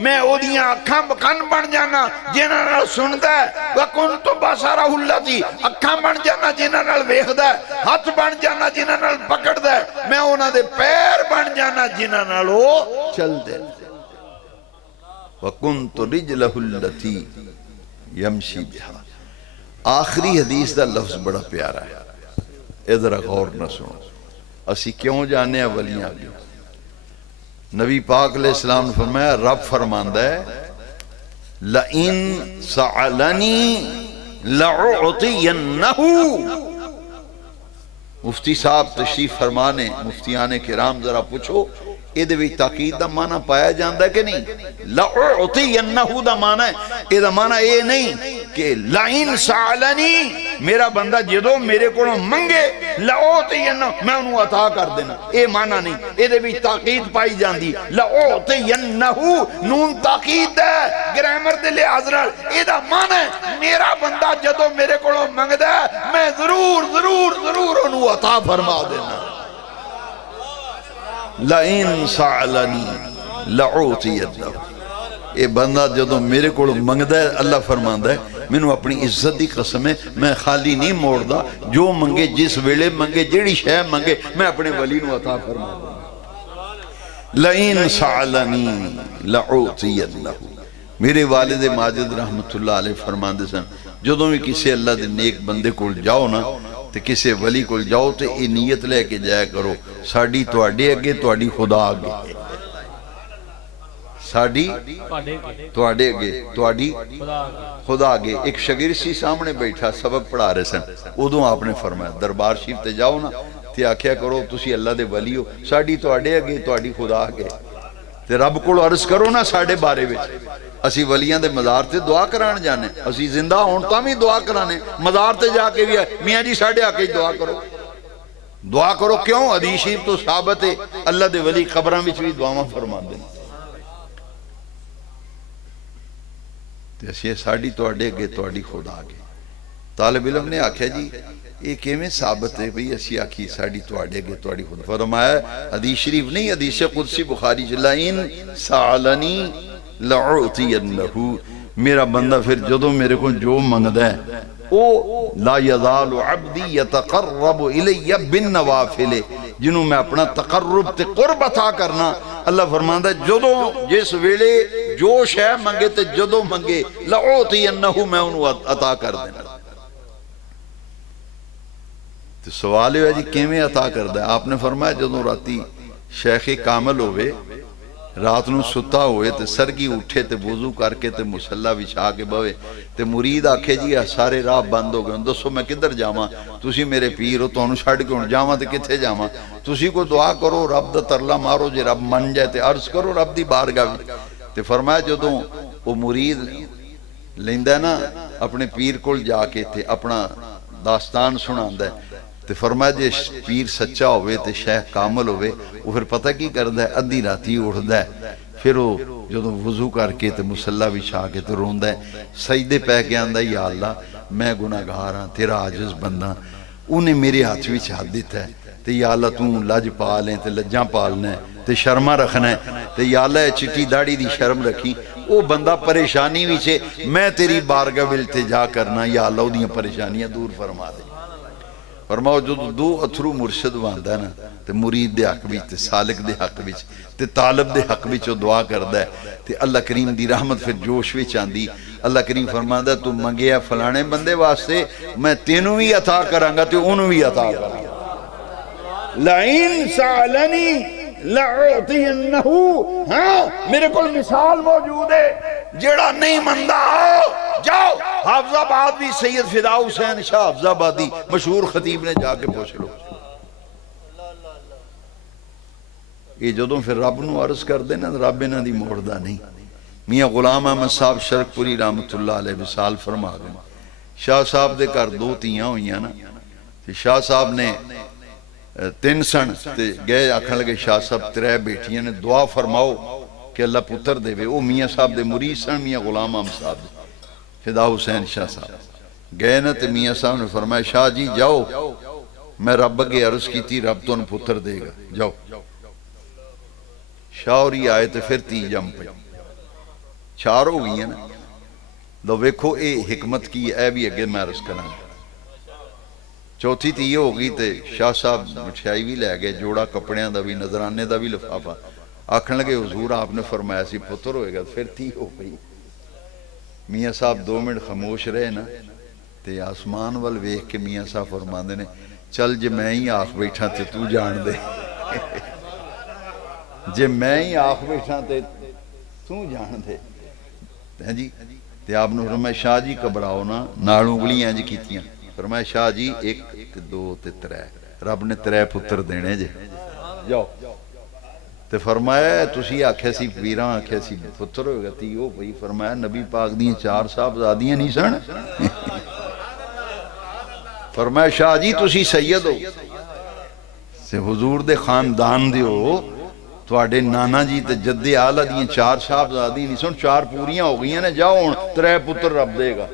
میں اودیاں اکھاں کن بن جانا جنہاں نال سندا ہے. وَقُلْتُ بَصَرَهُ الَّذِي اکھاں بن جانا جنہاں نال ویکھدا ہے. ہاتھ بن جانا جنہاں نال پکڑدا ہے. میں انہاں دے پیر بن جانا جنہاں نال او چلدے. وَقُنْتُ رِجْلَهُ الَّتِي يَمْشِي بِهَا. آخری حدیث دا لفظ بڑا پیارا ہے. ادھر غور نہ سنو. اسی کیوں جانے ہیں ولیاں بھی؟ نبی پاک علیہ السلام نے فرمایا رب فرماندہ ہے لَإِن سَعَلَنِي لَعُعْطِيَنَّهُ. مفتی صاحب تشریف فرمانے مفتیان کرام ذرا پوچھو یہ بھی تاکید دا معنی پایا جاندہ ہے کہ نہیں؟ لَعُعْطِيَنَّهُ دا معنی ہے. یہ دا معنی یہ نہیں کہ لَإِن سَعَلَنِي میرا بندہ جدو میرے کو منگے لَعُعْطِيَنَّهُ میں انہوں عطا کر دینا. یہ معنی نہیں. یہ بھی تاکید پائی جاندی. لَعُعْطِيَنَّهُ نون تاکید ہے گرامر دے لحاظ نال. یہ دا معنی ہے میرا بندہ جدو میرے کو منگدا ہے میں ضرور ضرور ضرور انہوں عطا فرما دینا. لَإِن سَعَلَنِي لَعُعْطِيَنَّهُ اے بندہ جدوں میرے کو منگدا ہے اللہ فرماندا ہے مینوں اپنی عزت دی قسم ہے میں خالی نہیں موڑدا جو منگے جس ویلے منگے جیڑی شے منگے میں اپنے ولی نو عطا فرماؤں لئن سألنی لأعطینہ میرے والد ماجد رحمت اللہ علیہ فرماندے سن جدوں بھی کسی اللہ دے نیک بندے کو جاؤ نا تے کسی ولی کو جاؤ تے یہ نیت لے کے جایا کرو ساڑی تواڈے اگے تواڈی خدا اگے ساڑی تواڈے اگے تواڈی خدا اگے ایک شاگرد سی سامنے بیٹھا سبق پڑھا رہے سن ادوں آپ نے فرمایا دربار شریف تے جاؤ نا تے آکھیا کرو تسی اللہ دے ولی ہو ساڑی تواڈے اگے تواڈی خدا اگے تے رب کو عرض کرو نا ساڑے بارے وچ اسی ولیاں دے مزار تے دعا کران جانے اسی زندہ ہون تاں بھی دعا کرانے مزار تے جا کے بھی میاں جی ساڑے آ کے دعا کرو کیوں حدیث شریف تو ثابت ہے اللہ دے ولی قبراں وچ بھی دعاواں فرماندے تے اسی ساڑی تواڈے اگے تواڈی خدا اگے طالب علم نے آکھیا جی یہ کیویں ثابت ہے بھئی اسی آکھی ساڑی تواڈے اگے تواڈی خدا فرمایا حدیث شریف نہیں حدیث قدسی بخاری لئن سألنی لأعطینہ میرا بندہ پھر جدوں میرے کو جو منگدا ہے او لا یزال عبدی یتقرب الی بالنوافل جنہوں میں اپنا تقرب تے قرب عطا کرنا اللہ فرماندا ہے جدوں جس ویلے جو شے منگے تے جدوں منگے لأعطینہ میں انہوں عطا کر دینا تو سوال ہے جی کیویں عطا کردا ہے آپ نے فرمایا جدوں راتی شیخ کامل ہوئے رات نو ستا ہوئے تے سرگی اٹھے تے وضو کر کے تے مصلی بچھا کے بوے تے مرید آکھے جی سارے راہ بند ہو گئے دسو میں کدھر جاواں تسی میرے پیر ہو تانوں چھڈ کے ہن جاواں تے کتھے جاواں تسی کو دعا کرو رب دا ترلا مارو جے رب من جائے تے عرض کرو رب دی بارگاہ وچ تے فرمایا جدوں او مرید لیندا نا اپنے پیر کول جا کے تے اپنا داستان سناندا ہے تے فرمایا جے پیر سچا ہوئے تے شیخ کامل ہوئے وہ پھر پتہ کی کردا ہے ادھی راتی اٹھدا ہے پھر وہ جدوں وضو کر کے تے مصلی بچھا کے تے روندا ہے سجدے پہ کے آندا ہے یا اللہ میں گناہگار ہاں تیرا عاجز بندہ انہیں میرے ہاتھ وچ ہاتھ دیتا ہے تے یا اللہ تو لج پالیں تے لجاں پالنا ہے تے شرما رکھنا ہے تے یا اللہ چٹی داڑھی دی شرم رکھی وہ بندہ پریشانی وچ میں تیری بارگاہ وچ التجا کرنا یا اللہ اودیاں پریشانیاں دور فرما دے فرماؤ جو دو اتھرو مرشد واندا ہے نا تے مرید دے حق وچ تے سالک دے حق وچ تے طالب دے حق وچ دعا کردا ہے تے اللہ کریم دی رحمت پھر جوش وچ آندی اللہ کریم فرماندا ہے تو منگیا فلانے بندے واسطے میں تینوں بھی عطا کراں گا تے اونوں بھی عطا کراں گا لئن سألنی لأعطینہ ہاں میرے کول مثال موجود ہے جیڑا نہیں مندا جاؤ حافظ آباد بھی سید فدا حسین شاہ حافظ آبادی مشہور خطیب نے جا کے پوچھ لو یہ جدوں پھر رب نو عرض کر دینا رب انہاں دی موڑدا نہیں میاں غلام احمد صاحب شرک پوری رحمت اللہ علیہ وصال فرما گئے شاہ صاحب دے گھر دو تیاں ہوئیاں نا شاہ صاحب نے تین سن تے گئے آکھن لگے شاہ صاحب ترے بیٹیاں نے دعا فرماؤ کہ اللہ پتر دے وے او میاں صاحب دے مرید سن میاں غلام احمد صاحب دے فدا حسین شاہ صاحب گئے نا تے میاں صاحب نے فرمایا شاہ جی جاؤ میں رب کے عرض کی تھی رب تو پتر دے گا جاؤ شاہ اور ہی آئے تے پھر تی جم پہ چار ہو گئی ہیں نا لو ویکھو اے حکمت کی اے بھی اگے میں عرض کرنا چوتھی تی یہ ہو گئی تے شاہ صاحب مٹھائی بھی لے گئے جوڑا کپڑیاں دا بھی نظرانے دا بھی لفافہ آکھن لگے حضور آپ نے فرمایا سی پتر ہوئے گا پھر تی ہو گئی میاں صاحب 2 منٹ خاموش رہے نا تے آسمان وال ویکھ کے میاں صاحب فرماندے نے چل جے میں ہی آخ بیٹھا تے تو جان دے جے میں ہی آخ بیٹھا تے تو جان دے جی تے آپ نے فرمایا شاہ جی گھبراؤ نا نال انگلیاں انج کیتیاں فرمایا شاہ جی 1 تے 2 تے 3 رب نے 3 پتر دینے جے جاؤ تے فرمایا تسی آکھے سی پیراں آکھے سی پتر ہوئے گا تی ہو بھئی فرمایا نبی پاک دیاں 4 صاحبزادیاں نہیں سن فرمایا شاہ جی تسی سید ہو سے حضور دے خاندان دے ہو تواڈے نانا جی تے جد اعلیٰ دیاں 4 صاحبزادیاں نہیں سن 4 پوریاں ہو گئی ہیں جاؤ 3 پتر رب دے گا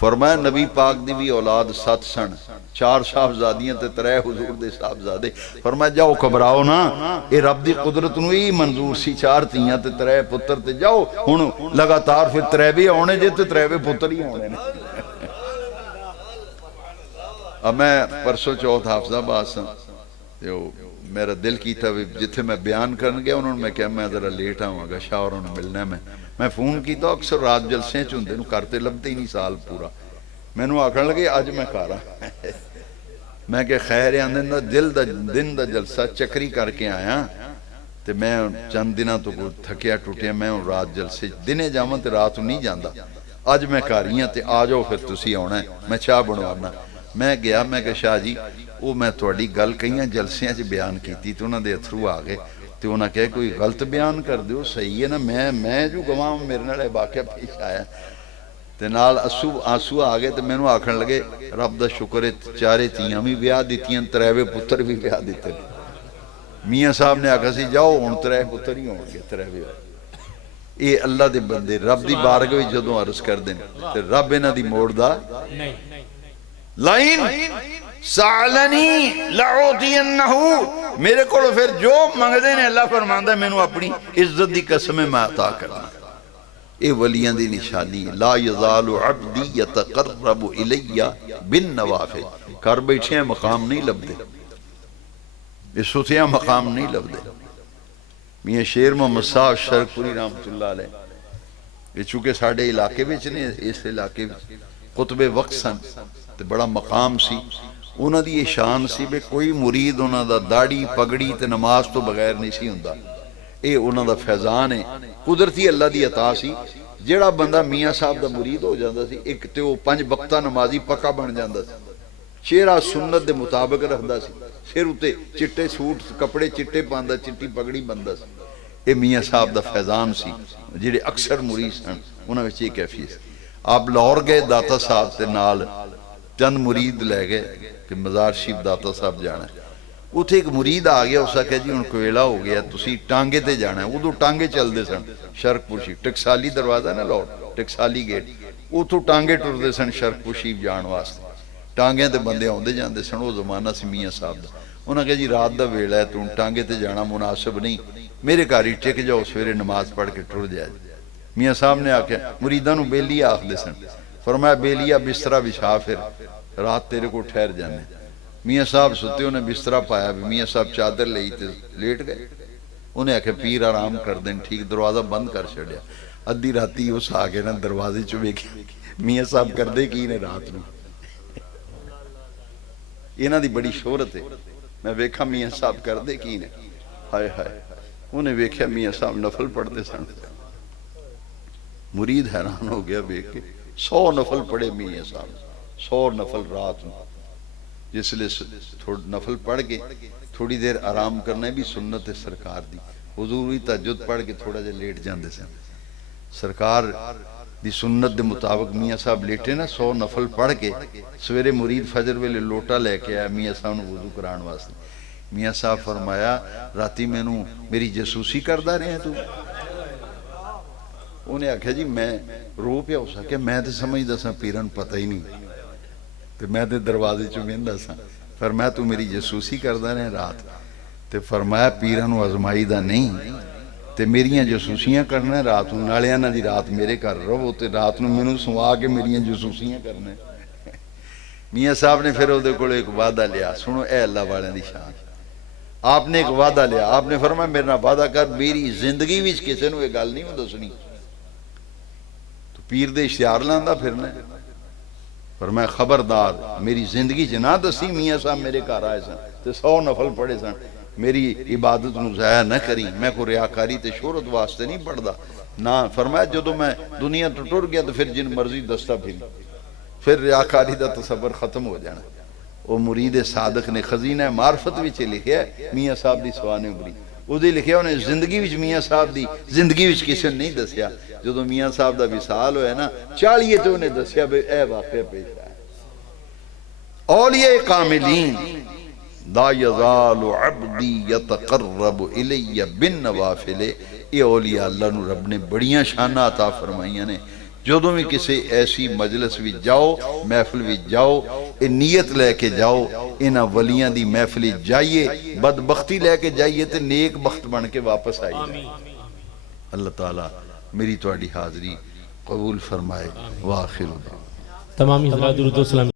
فرمایا نبی پاک دی بھی اولاد 7 سن چار صاحبزادیاں تے ترے حضور دے صاحبزادے. فرمایا جاؤ گھبراؤ نا, اے رب دی قدرت نو ہی منظور سی, چار تیاں تے ترے پتر تے جاؤ ہن لگاتار پھر ترے بھی آنے جے تے ترے پتر ہی آنے نے. اب میں پرسوں چوتھ حافظ آباد سا, میرا دل کی تھا جتھے میں بیان کرن گیا انہوں نے میں کہا میں ذرا لیٹ آؤں گا, شاہ اور انہوں نے ملنا ہے. میں فون کی تو اکثر رات جلسے چندے نو کرتے لبتے ہی نہیں سال پورا. میں نو آکھن لگے آج میں کارا میں کہ خیر آندن دا دن دا جلسہ چکری کر کے آیا تے میں چند دنہ تو تھکیا ٹوٹیا, میں رات جلسے دنے جاواں تے رات نہیں جاندہ. آج میں کاریاں تے آ جاؤ پھر تسی آنا ہے, میں چاہ بنوانا. میں گیا, میں کہ شاہ جی وہ میں تھوڑی گل کئیاں جلسیاں چ بیان کیتی تو انہاں دے اتھرو آ گئے تے انہاں کہے کوئی غلط بیان کر دیو, صحیح ہے نا, میں جو گواہ میرے نال واقعہ پیش آیا تے نال آنسو آ گئے تے مینوں آکھن لگے رب دا شکر ہے چارے تیاں بھی بیاہ دتیاں, ترے پتر بھی بیاہ دتے. میاں صاحب نے آکھا سی جاؤ ہن ترے پتر ہی ہون گے, ترے بھی. اے اللہ دے بندے رب دی بارگاہ وچ جدوں عرض کر دین تے رب انہاں دی موڑ دا نہیں. لائن سالنی لعوتینہو, میرے کو پھر جو منگدے نے اللہ فرماندہ ہے میں نے اپنی عزت دی قسم میں عطا کرنا. اے ولیاں دی نشانی, لا یزال عبدی یتقرب الی بالنوافل. کر بیٹھے ہیں مقام نہیں لبدے, یہ ستیاں مقام نہیں لبدے. میاں شیر محمد صاحب شرک پوری رحمت اللہ علیہ, یہ چونکہ ساڑھے علاقے بچ نے, اس علاقے قطب وقت سن تے بڑا مقام سی. انہاں دی یہ شان سی بے کوئی مرید انہاں دا داڑھی پگڑی تے نماز تو بغیر نہیں سی ہوندا. اے انہاں دا فیضان ہے, قدرتی اللہ دی عطا سی. جیڑا بندہ میاں صاحب دا مرید ہو جاندا سی, ایک تے وہ 5 وقتہ نمازی پکا بن جاندا سی, چہرہ سنت دے مطابق رکھدا سی, سر اتے چٹے سوٹ کپڑے چٹے پاندا, چٹی پگڑی بندا سی. اے میاں صاحب دا فیضان سی. جڑے اکثر مرید سن انہاں وچ یہ کیفیت. آپ لاہور گئے داتا صاحب تے نال چند مرید لے گئے کہ مزار شریف داتا صاحب جانا ہے. اتھے ایک مرید آ گیا, اسا کہا جی ان کو ویلا ہو گیا تسی ٹانگے تے جانا ہے. ادھو ٹانگے چل دے سن شرک پور شریف, ٹکسالی دروازہ نا لاہور, ٹکسالی گیٹ, اتھو ٹانگے ٹر دے سن شرک پور شریف جان واسطے. ٹانگے تے بندے آندے جاندے سن, وہ زمانہ سی میاں صاحب دا. انہاں کہا جی رات دا ویلا ہے تو ٹانگے تے جانا مناسب نہیں, میرے گھر ہی ٹک جاؤ, سویرے نماز پڑھ کے ٹر جائے. میاں صاحب نے آکھیا مریداں نو بیلی آکھ دے سن. فرمایا بیلیا بسترہ بچھا پھر رات تیرے کو ٹھہر جانے. میاں صاحب ستے انہیں بسترہ پایا بھی, میاں صاحب چادر لئی تے لیٹ گئے. انہیں آکھے پیر آرام کر دیں, ٹھیک دروازہ بند کر چھڑیا. ادھی راتی اس آگے نا دروازے چوبے کی میاں صاحب کر دے کی انہیں رات میں. انہاں دی بڑی شہرت ہے. میں ویکھا میاں صاحب کر دے کی انہیں, ہائے ہائے. انہیں ویکھیا میاں صاحب نفل پڑھ دے سن. مرید حیران ہو گیا ویکھ کے, 100 نفل پڑھے میاں صاحب, 100 نفل رات میں. جس لئے نفل پڑھ کے تھوڑی دیر آرام کرنا بھی سنت سرکار دی. حضور بھی تہجد پڑھ کے تھوڑا جا لیٹ جاندے سن. سرکار دی سنت دے مطابق میاں صاحب لیٹے نا 100 نفل پڑھ کے, سویرے مرید فجر ویلے لوٹا لے کے آیا میاں صاحب نے وضو کران واسطے. میاں صاحب فرمایا راتی میں نو میری جسوسی کردہ رہے ہیں تو. انہیں آکھا جی میں رو پیا ہو سکے, میں تے سمجھ دا سا پیران پتہ ہی نہیں, تے میں تے دروازے چوبین دا سا. فرمایا تو میری جسوسی کردہ رہے رات. تے فرمایا پیرانو ازمائی دا نہیں, تے میریاں جسوسیاں کرنا ہے رات نو, نالیاں نا دی رات میرے کر رہو تے رات نو میں سوا کے میریاں جسوسیاں کرنا ہے. میاں صاحب نے پھر او دے کول ایک وعدہ لیا. سنو اے اللہ والے دی شان, آپ نے ایک وعدہ لیا. آپ نے فرمایا میرے نہ وعدہ کر میری زندگی وچ کسے نو یہ گل نہیں ہو دسنی. تو پیر دے اشتہار لاندا پھرنا ہے. فرمایا خبردار میری زندگی چ نہ دسی. میاں صاحب میرے گھر آئے سن تے 100 نفل پڑھے سن, میری عبادت نو ضائع نہ کری. میں کو ریاکاری تے شہرت واسطے نہیں پڑھدا نہ. فرمایا جدو میں دنیا تو ٹر گیا تو پھر جن مرضی دستا پھر پھر ریاکاری دا تصور ختم ہو جانا. وہ مرید صادق نے خزینہ معرفت وچ لکھیا میاں صاحب دی سوانح عمری. وہ دے لکھیا انہیں زندگی وچ میاں صاحب دی زندگی وچ کسی نے نہیں دسیا. جدو میاں صاحب دا وصال ہویا نا 40 تو انہیں دسیا بے اے واقعہ پیش آیا. اولیاء کاملین لا یزال عبدی یتقرب الی بالنوافل. یہ اولیاء اللہ نو رب نے بڑیاں شانہ عطا فرمائیاں نے. جدوں بھی کسی ایسی مجلس بھی جاؤ, محفل بھی جاؤ, نیت لے کے جاؤ انہاں ولیاں دی محفلی جائیے بدبختی لے کے جائیے تے نیک بخت بن کے واپس آئیے اللہ تعالیٰ میری تواڈی حاضری قبول فرمائے وآخر تمام حضرات درود و سلام